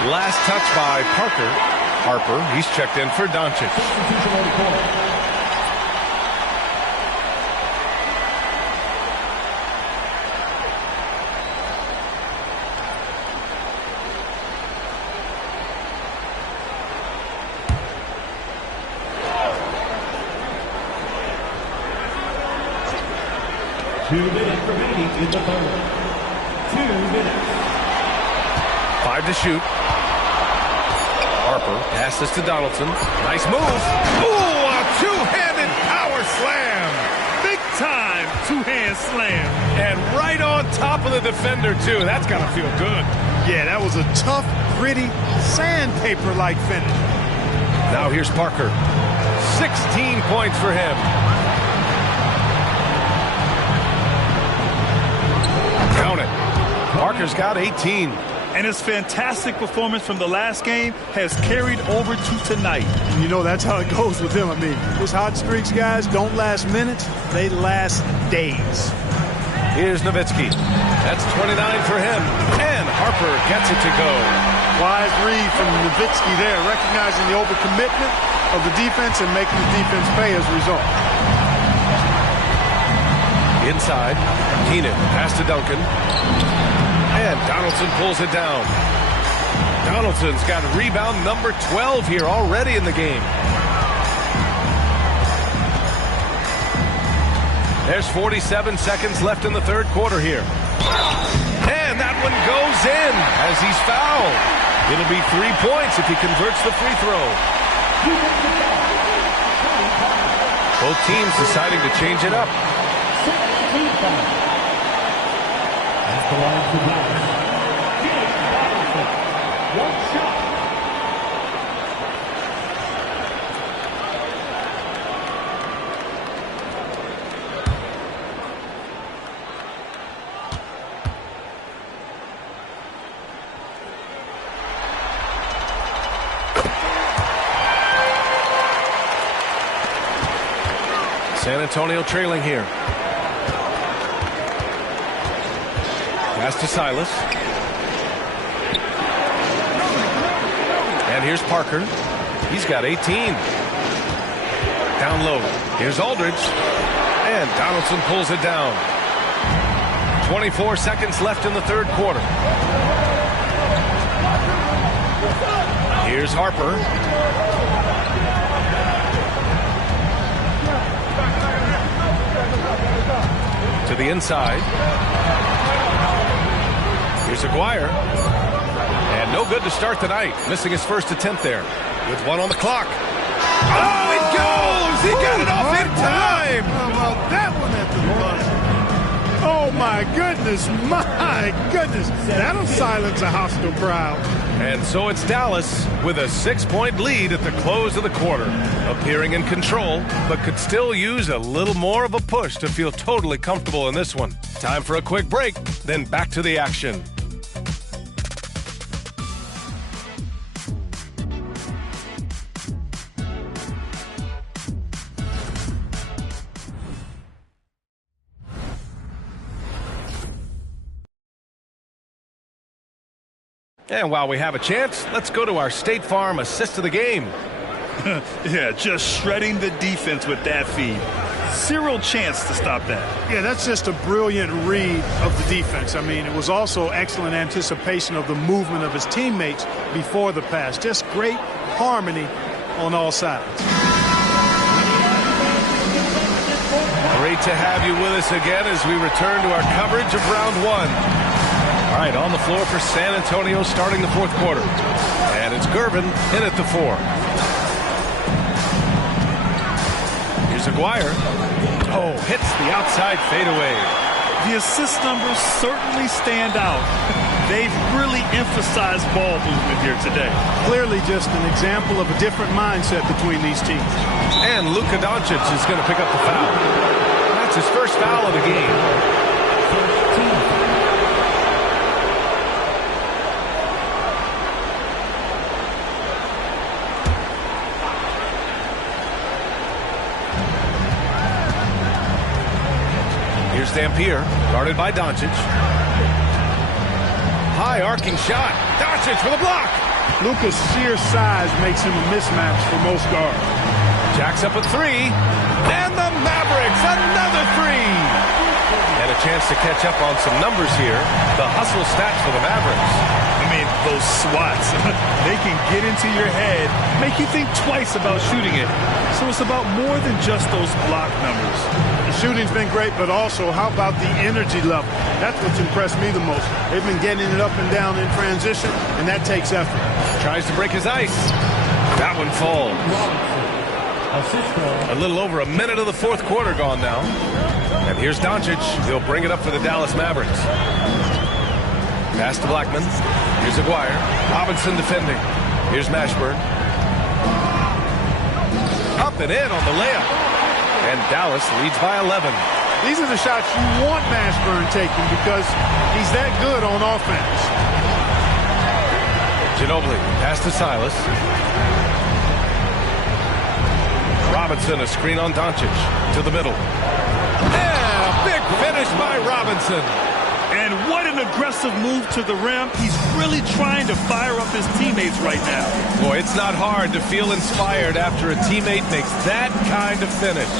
Last touch by Parker. Harper, he's checked in for Doncic. Remaining in the third. 2 minutes. 5 to shoot. Harper passes to Donaldson. Nice move. Ooh, a two-handed power slam. Big time two-hand slam. And right on top of the defender, too. That's got to feel good. Yeah, that was a tough, gritty, sandpaper-like finish. Now here's Parker. 16 points for him. Count it. Parker's got 18. And his fantastic performance from the last game has carried over to tonight. And you know, that's how it goes with him. I mean, those hot streaks, guys, don't last minutes. They last days. Here's Nowitzki. That's 29 for him. And Harper gets it to go. Wise read from Nowitzki there, recognizing the overcommitment of the defense and making the defense pay as a result. Inside, Keenan, pass to Duncan. And Donaldson pulls it down. Donaldson's got rebound number 12 here already in the game. There's 47 seconds left in the third quarter here. And that one goes in as he's fouled. It'll be 3 points if he converts the free throw. Both teams deciding to change it up. belongs to Dallas. One shot. San Antonio trailing here. Pass to Silas. And here's Parker. He's got 18. Down low. Here's Aldridge. And Donaldson pulls it down. 24 seconds left in the third quarter. Here's Harper. To the inside. Here's Aguirre. And no good to start the night. Missing his first attempt there. With one on the clock. Oh, it goes! He got it off in time! How about that one at the buzzer? Oh, my goodness. My goodness. That'll silence a hostile crowd. And so it's Dallas with a 6-point lead at the close of the quarter. Appearing in control, but could still use a little more of a push to feel totally comfortable in this one. Time for a quick break, then back to the action. And while we have a chance, let's go to our State Farm assist of the game. Yeah, just shredding the defense with that feed. Zero chance to stop that. Yeah, that's just a brilliant read of the defense. I mean, it was also excellent anticipation of the movement of his teammates before the pass. Just great harmony on all sides. Great to have you with us again as we return to our coverage of round one. All right, on the floor for San Antonio starting the fourth quarter. And it's Gervin in at the 4. Here's Aguirre. Oh, hits the outside fadeaway. The assist numbers certainly stand out. They've really emphasized ball movement here today. Clearly just an example of a different mindset between these teams. And Luka Doncic is going to pick up the foul. That's his first foul of the game. Here's Dampier, guarded by Doncic. High arcing shot. Doncic with a block. Luka's sheer size makes him a mismatch for most guards. Jacks up a 3. And the Mavericks, another 3. And a chance to catch up on some numbers here. The hustle stats for the Mavericks. I mean, those swats, they can get into your head, make you think twice about shooting it. So it's about more than just those block numbers. The shooting's been great, but also how about the energy level? That's what's impressed me the most. They've been getting it up and down in transition, and that takes effort. Tries to break his ice. That one falls. A little over a minute of the fourth quarter gone now. And here's Doncic. He'll bring it up for the Dallas Mavericks. Pass to Blackman. Here's Aguirre. Robinson defending. Here's Mashburn. Up and in on the layup. And Dallas leads by 11. These are the shots you want Mashburn taking because he's that good on offense. Ginobili. Pass to Silas. Robinson, a screen on Doncic. To the middle. And a big finish by Robinson. And what an aggressive move to the rim. He's really trying to fire up his teammates right now. Boy, it's not hard to feel inspired after a teammate makes that kind of finish.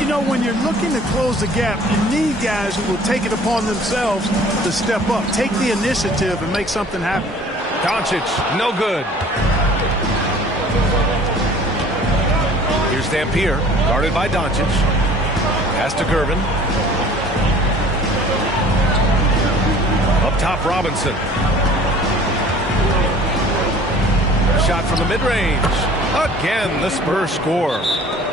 You know, when you're looking to close the gap, you need guys who will take it upon themselves to step up, take the initiative, and make something happen. Doncic, no good. Here's Dampier, guarded by Doncic. Pass to Gervin. Up top, Robinson. Shot from the mid-range. Again, the Spurs score.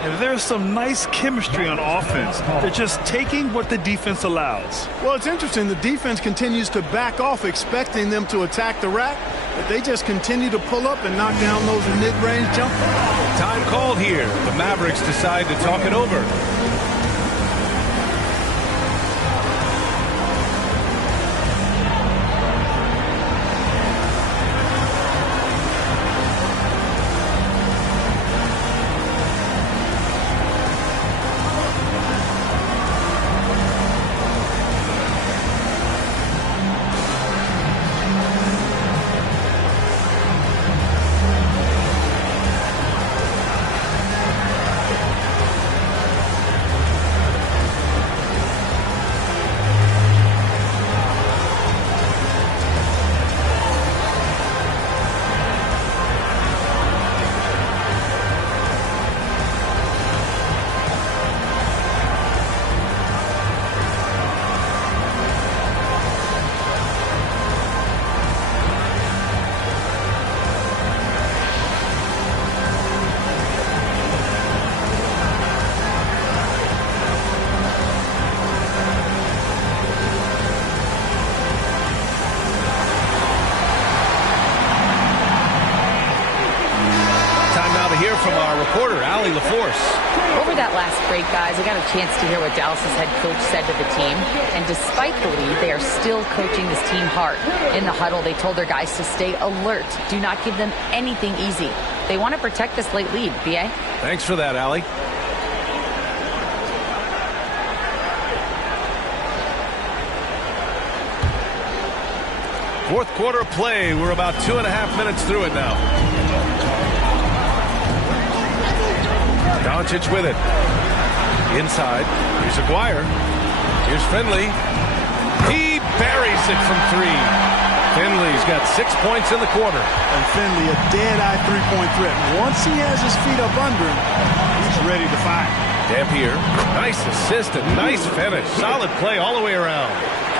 And there's some nice chemistry on offense. They're just taking what the defense allows. Well, it's interesting. The defense continues to back off, expecting them to attack the rack, but they just continue to pull up and knock down those mid-range jumpers. Time called here. The Mavericks decide to talk it over. From our reporter, Allie LaForce. Over that last break, guys, I got a chance to hear what Dallas's head coach said to the team. And despite the lead, they are still coaching this team hard. In the huddle, they told their guys to stay alert. Do not give them anything easy. They want to protect this late lead, B.A. Thanks for that, Allie. Fourth quarter of play. We're about 2.5 minutes through it now. Doncic with it. Inside. Here's Aguirre. Here's Finley. He buries it from three. Finley's got 6 points in the quarter. And Finley, a dead-eye three-point threat. Once he has his feet up under him, he's ready to fire. Dampier. Nice assist and nice finish. Solid play all the way around.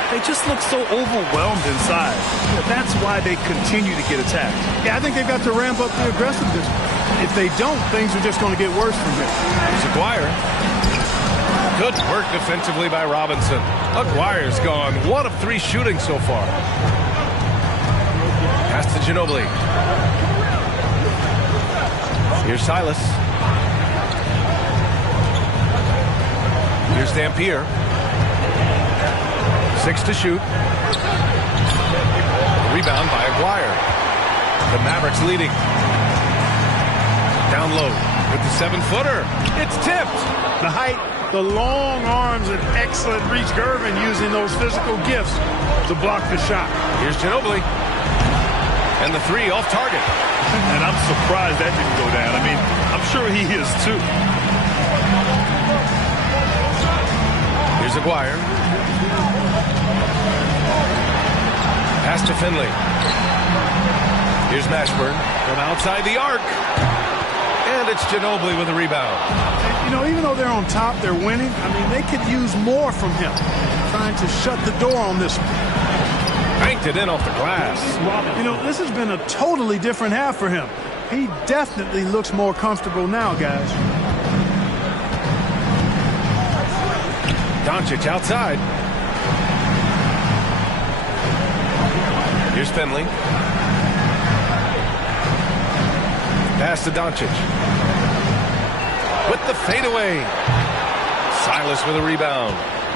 They just look so overwhelmed inside. That's why they continue to get attacked. Yeah, I think they've got to ramp up the aggressiveness. If they don't, things are just going to get worse from here. Here's Aguirre. Good work defensively by Robinson. Aguirre's gone 1 of 3 shooting so far. Pass to Ginobili. Here's Silas. Here's Dampier. 6 to shoot. Rebound by Aguirre. The Mavericks leading. Down low with the 7-footer. It's tipped. The height, the long arms, and excellent reach. Gervin using those physical gifts to block the shot. Here's Ginobili. And the 3 off target. And I'm surprised that didn't go down. I mean, I'm sure he is too. Here's Aguirre. Pass to Finley. Here's Mashburn from outside the arc. And it's Ginobili with a rebound. You know, even though they're on top, they're winning. I mean, they could use more from him. Trying to shut the door on this one. Banked it in off the glass. You know, this has been a totally different half for him. He definitely looks more comfortable now, guys. Doncic outside. Here's Finley. Pass to Doncic. With the fadeaway. Silas with a rebound.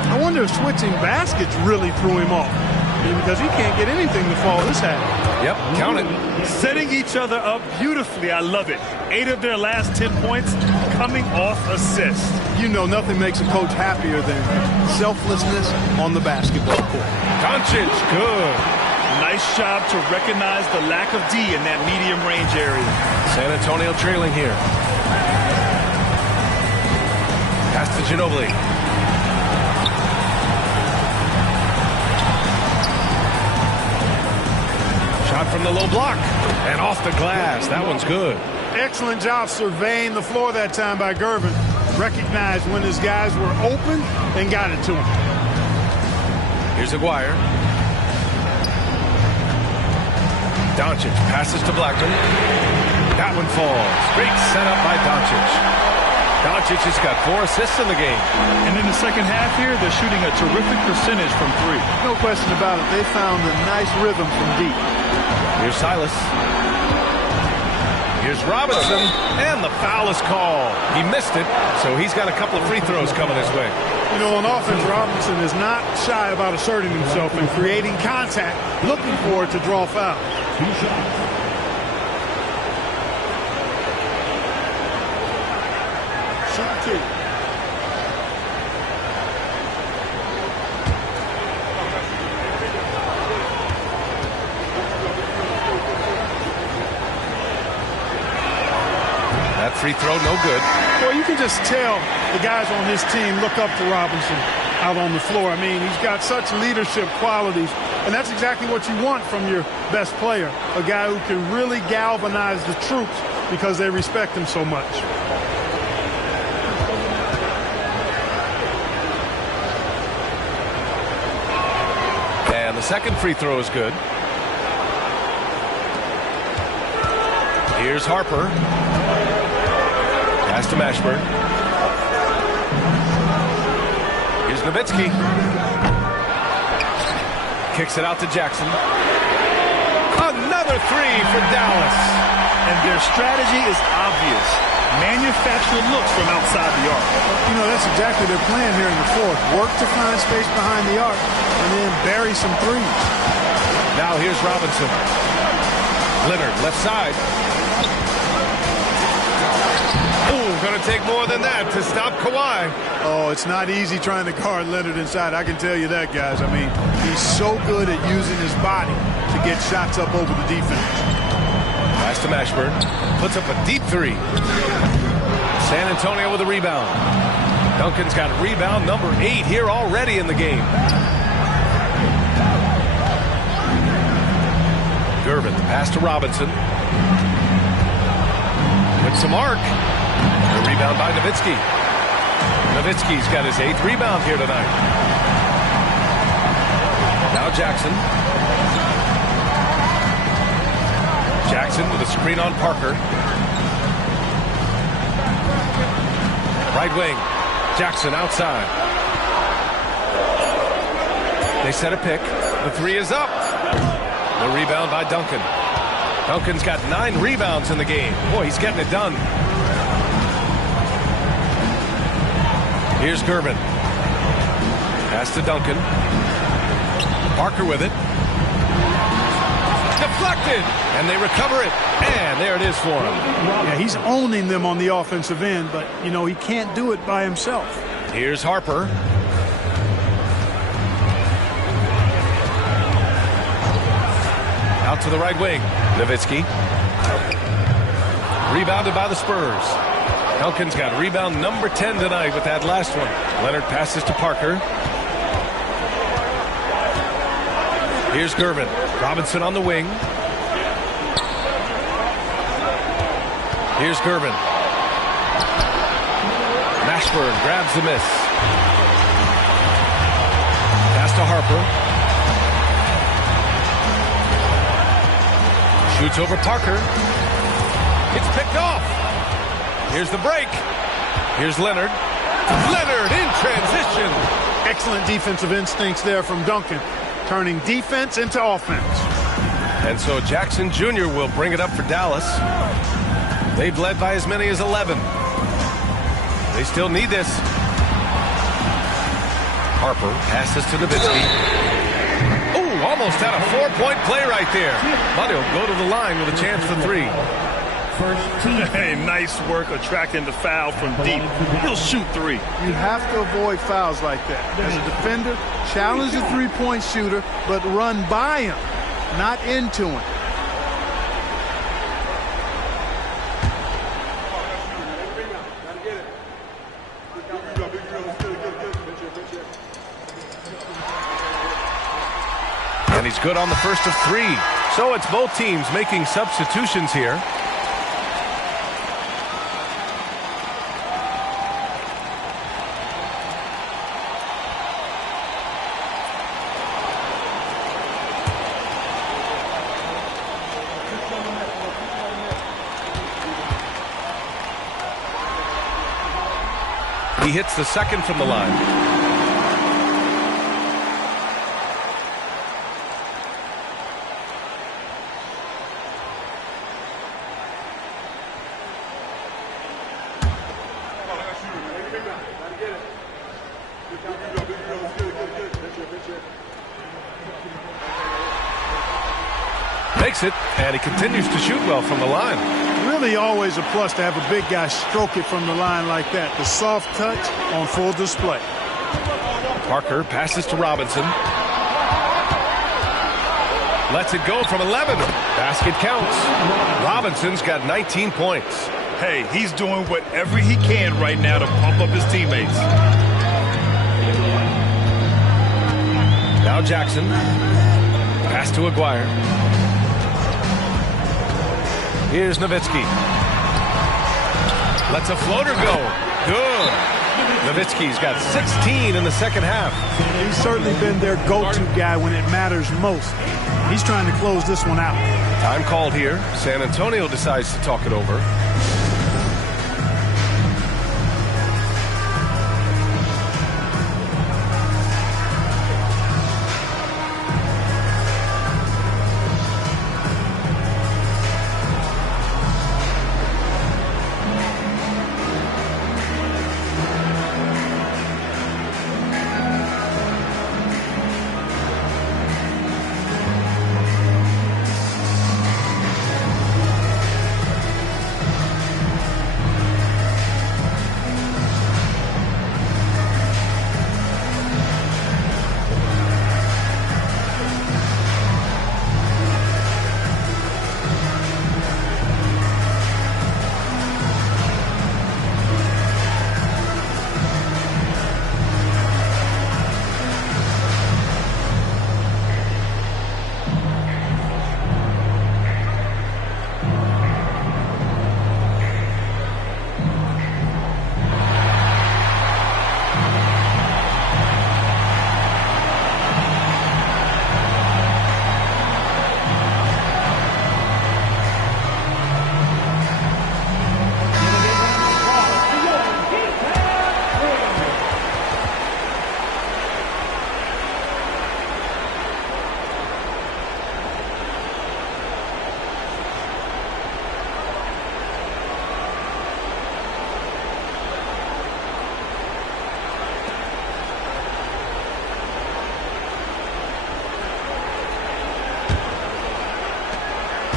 I wonder if switching baskets really threw him off. Because he can't get anything to fall this half. Yep, count it. Setting each other up beautifully. I love it. 8 of their last 10 points coming off assists. You know, nothing makes a coach happier than selflessness on the basketball court. Doncic, good. Nice job to recognize the lack of D in that medium range area. San Antonio trailing here. Pass to Ginobili. Shot from the low block. And off the glass. That one's good. Excellent job surveying the floor that time by Gervin. Recognized when his guys were open and got it to him. Here's Aguirre. Doncic passes to Blackman. That one falls. Great setup by Doncic. Doncic has got 4 assists in the game. And in the second half here, they're shooting a terrific percentage from 3. No question about it. They found a nice rhythm from deep. Here's Silas. Here's Robinson, and the foul is called. He missed it, so he's got a couple of free throws coming his way. You know, on offense, Robinson is not shy about asserting himself and creating contact, looking for it to draw foul. 2 shots. Shoot 2. That free throw, no good. Well, you can just tell the guys on his team look up to Robinson out on the floor. I mean, he's got such leadership qualities, and that's exactly what you want from your best player, a guy who can really galvanize the troops because they respect him so much. And the second free throw is good. Here's Harper. Pass to Mashburn. Here's Nowitzki. Kicks it out to Jackson. Another 3 for Dallas. And their strategy is obvious. Manufacture looks from outside the arc. You know, that's exactly their plan here in the fourth. Work to find space behind the arc and then bury some threes. Now here's Robinson. Leonard, left side. Going to take more than that to stop Kawhi. Oh, it's not easy trying to guard Leonard inside. I can tell you that, guys. I mean, he's so good at using his body to get shots up over the defense. Pass to Mashburn. Puts up a deep 3. San Antonio with a rebound. Duncan's got rebound number 8 here already in the game. Gervin, pass to Robinson. With some arc. The rebound by Nowitzki. Nowitzki's got his 8th rebound here tonight. Now Jackson. Jackson with a screen on Parker. Right wing. Jackson outside. They set a pick. The 3 is up. The rebound by Duncan. Duncan's got 9 rebounds in the game. Boy, he's getting it done. Here's Gervin. Pass to Duncan. Parker with it. Deflected. And they recover it. And there it is for him. Yeah, he's owning them on the offensive end, but, you know, he can't do it by himself. Here's Harper. Out to the right wing. Nowitzki. Rebounded by the Spurs. Duncan's got rebound number 10 tonight with that last one. Leonard passes to Parker. Here's Gervin. Robinson on the wing. Here's Gervin. Mashburn grabs the miss. Pass to Harper. Shoots over Parker. It's picked off. Here's the break. Here's Leonard. Leonard in transition. Excellent defensive instincts there from Duncan, turning defense into offense. And so Jackson Jr. will bring it up for Dallas. They've led by as many as 11. They still need this. Harper passes to Nowitzki. Oh, almost had a 4-point play right there. But he'll go to the line with a chance for 3. Hey, nice work attracting the foul from deep. He'll shoot 3. You have to avoid fouls like that. As a defender, challenge the three-point shooter, but run by him, not into him. And he's good on the first of 3. So it's both teams making substitutions here. He hits the second from the line. Makes it, and he continues to shoot well from the line. Really always a plus to have a big guy stroke it from the line like that. The soft touch on full display. Parker passes to Robinson. Lets it go from 11. Basket counts. Robinson's got 19 points. Hey, he's doing whatever he can right now to pump up his teammates. Now Jackson. Pass to Aguirre. Here's Nowitzki. Lets a floater go. Good. Nowitzki's got 16 in the second half. He's certainly been their go-to guy when it matters most. He's trying to close this one out. Time called here. San Antonio decides to talk it over.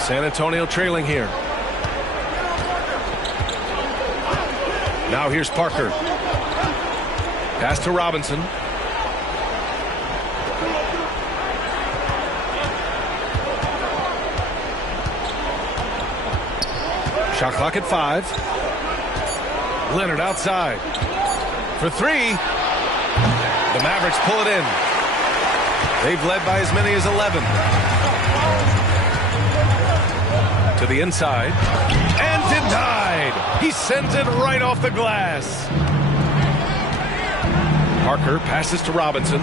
San Antonio trailing here. Now here's Parker. Pass to Robinson. Shot clock at 5. Leonard outside. For 3. The Mavericks pull it in. They've led by as many as 11. To the inside. And denied. He sends it right off the glass. Parker passes to Robinson.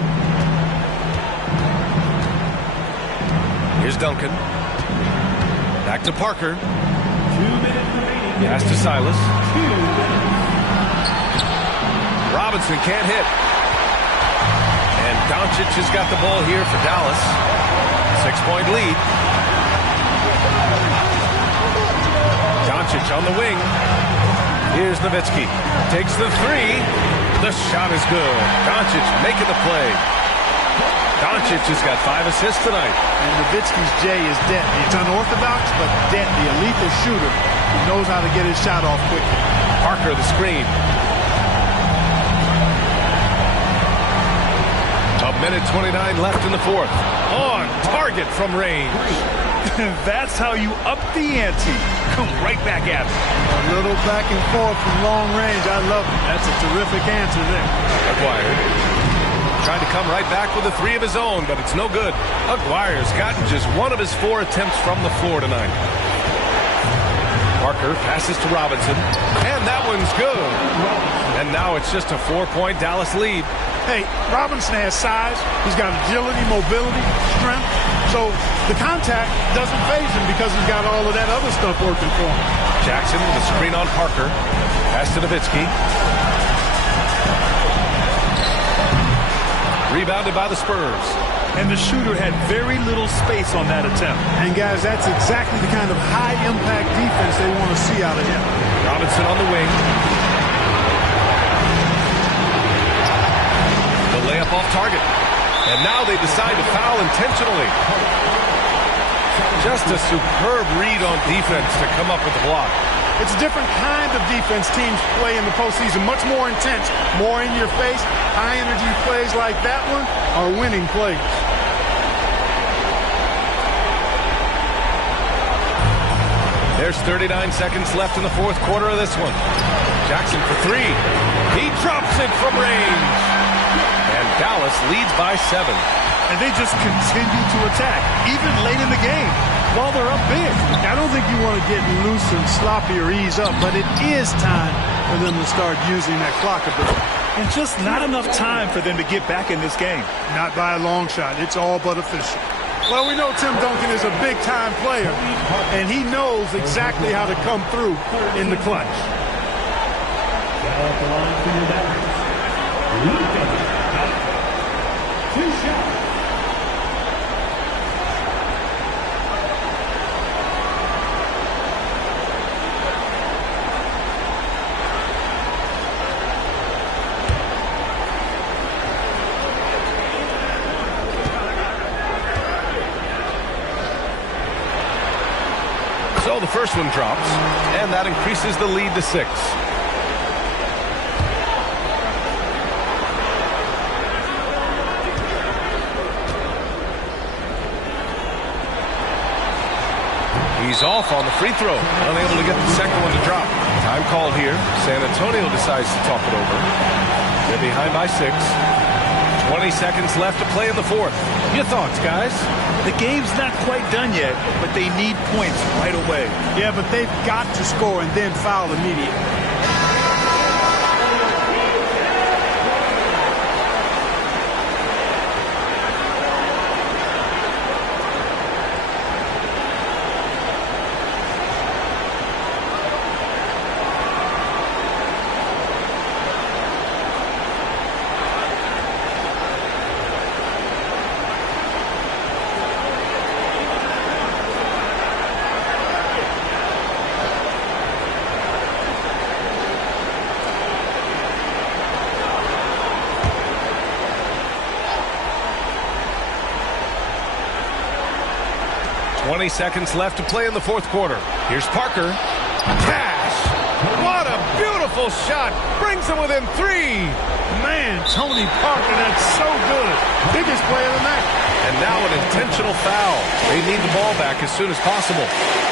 Here's Duncan. Back to Parker. Pass to Silas. Robinson can't hit. And Doncic has got the ball here for Dallas. 6-point lead. Doncic on the wing. Here's Nowitzki. Takes the 3. The shot is good. Doncic making the play. Doncic has got 5 assists tonight. And Nowitzki's J is deadly. It's unorthodox, but deadly. A lethal shooter. He knows how to get his shot off quickly. Parker the screen. A minute 29 left in the fourth. On target from range. That's how you up the ante. Come right back at him. A little back and forth from long range. I love it. That's a terrific answer there. Aguirre tried to come right back with a 3 of his own, but it's no good. Aguirre's gotten just 1 of his 4 attempts from the floor tonight. Parker passes to Robinson, and that one's good. And now it's just a 4-point Dallas lead. Hey, Robinson has size. He's got agility, mobility, strength. So the contact doesn't faze him because he's got all of that other stuff working for him. Jackson with a screen on Parker. Pass to Nowitzki. Rebounded by the Spurs. And the shooter had very little space on that attempt. And, guys, that's exactly the kind of high-impact defense they want to see out of him. Robinson on the wing. The layup off target. And now they decide to foul intentionally. Just a superb read on defense to come up with the block. It's a different kind of defense teams play in the postseason. Much more intense, more in your face. High-energy plays like that one are winning plays. There's 39 seconds left in the fourth quarter of this one. Jackson for three. He drops it from range. And Dallas leads by 7. And they just continue to attack, even late in the game, while they're up big. I don't think you want to get loose and sloppy or ease up, but it is time for them to start using that clock a bit. And just not enough time for them to get back in this game. Not by a long shot. It's all but official. Well, we know Tim Duncan is a big-time player, and he knows exactly how to come through in the clutch. Two shots. So the first one drops, and that increases the lead to 6. He's off on the free throw, unable to get the second one to drop. Time called here. San Antonio decides to talk it over. They're behind by 6. 20 seconds left to play in the fourth. Your thoughts, guys? The game's not quite done yet, but they need points right away. Yeah, but they've got to score and then foul immediately. Seconds left to play in the fourth quarter. Here's Parker. Cash! What a beautiful shot! Brings them within 3. Man, Tony Parker, that's so good. Biggest play of the night. And now an intentional foul. They need the ball back as soon as possible.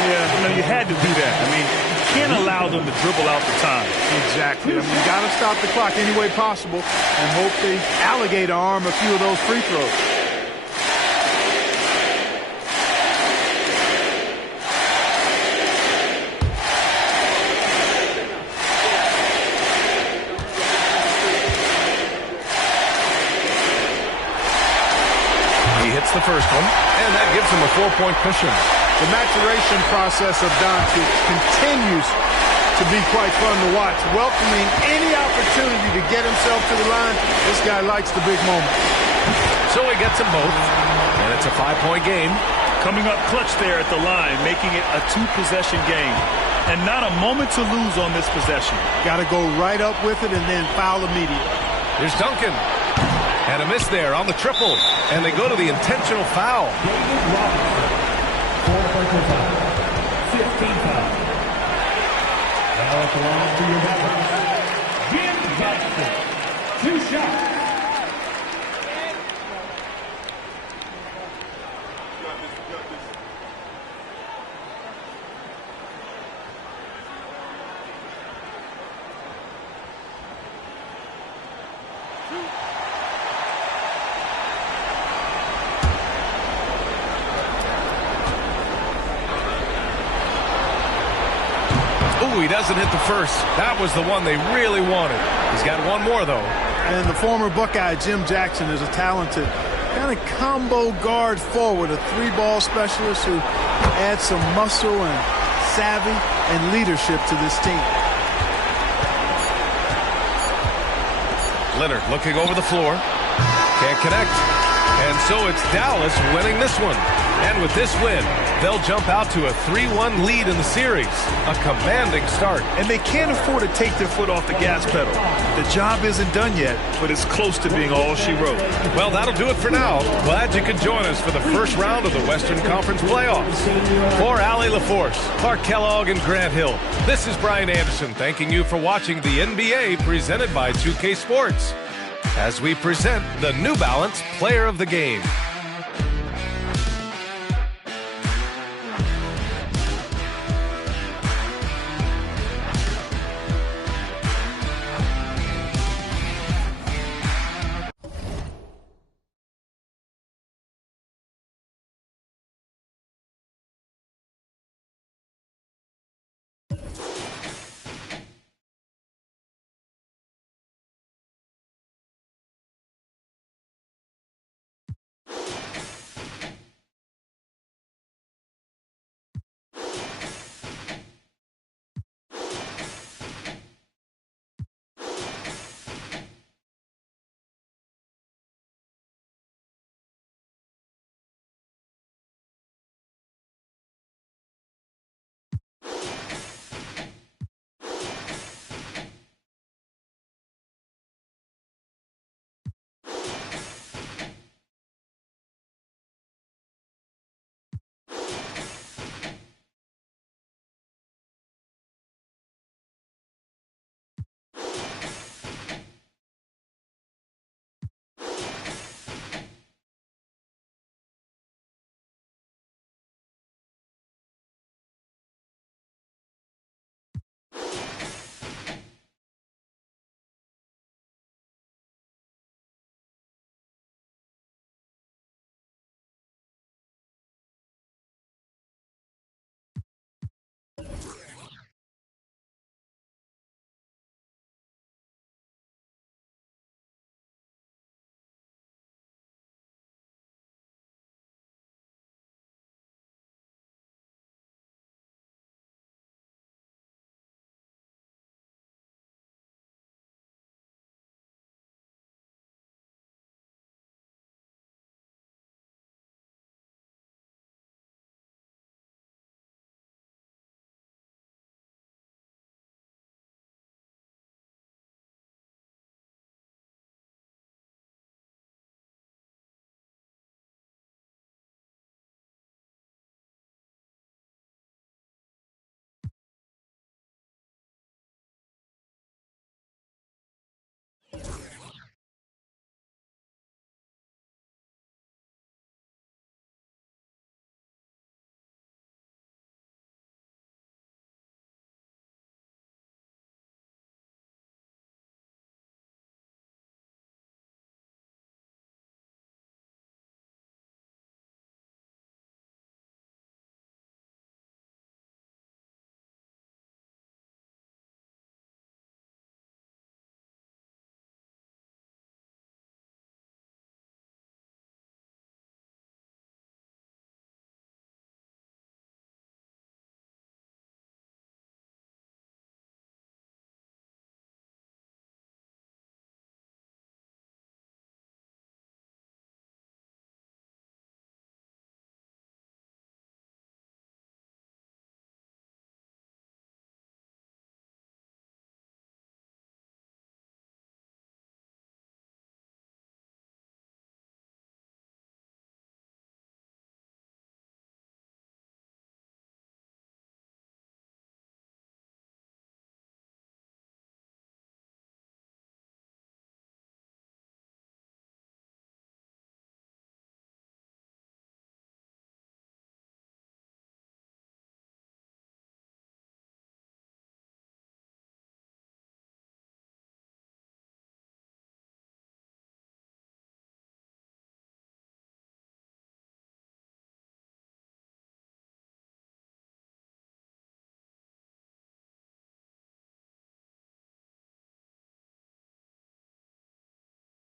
Yeah, you had to do that. I mean, you can't allow them to dribble out the time. Exactly. I mean, you got to stop the clock any way possible and hope they alligator arm a few of those free throws. The first one, and that gives him a 4-point cushion. The maturation process of Doncic continues to be quite fun to watch. Welcoming any opportunity to get himself to the line, this guy likes the big moment. So he gets them both, and it's a 5-point game. Coming up clutch there at the line, making it a 2-possession game. And not a moment to lose on this possession. Got to go right up with it and then foul immediately. Here's Duncan. And a miss there on the triple. And they go to the intentional foul. 4 personal fouls. 15 fouls. Now at the line for your Mavericks, Jim Jackson. 2 shots. He doesn't hit the first. That was the one they really wanted. He's got one more, though. And the former Buckeye, Jim Jackson, is a talented kind of combo guard forward, a 3-ball specialist who adds some muscle and savvy and leadership to this team. Leonard looking over the floor. Can't connect. And so it's Dallas winning this one. And with this win, they'll jump out to a 3-1 lead in the series. A commanding start. And they can't afford to take their foot off the gas pedal. The job isn't done yet, but it's close to being all she wrote. Well, that'll do it for now. Glad you could join us for the first round of the Western Conference playoffs. For Allie LaForce, Clark Kellogg, and Grant Hill, this is Brian Anderson thanking you for watching the NBA presented by 2K Sports, as we present the New Balance Player of the Game.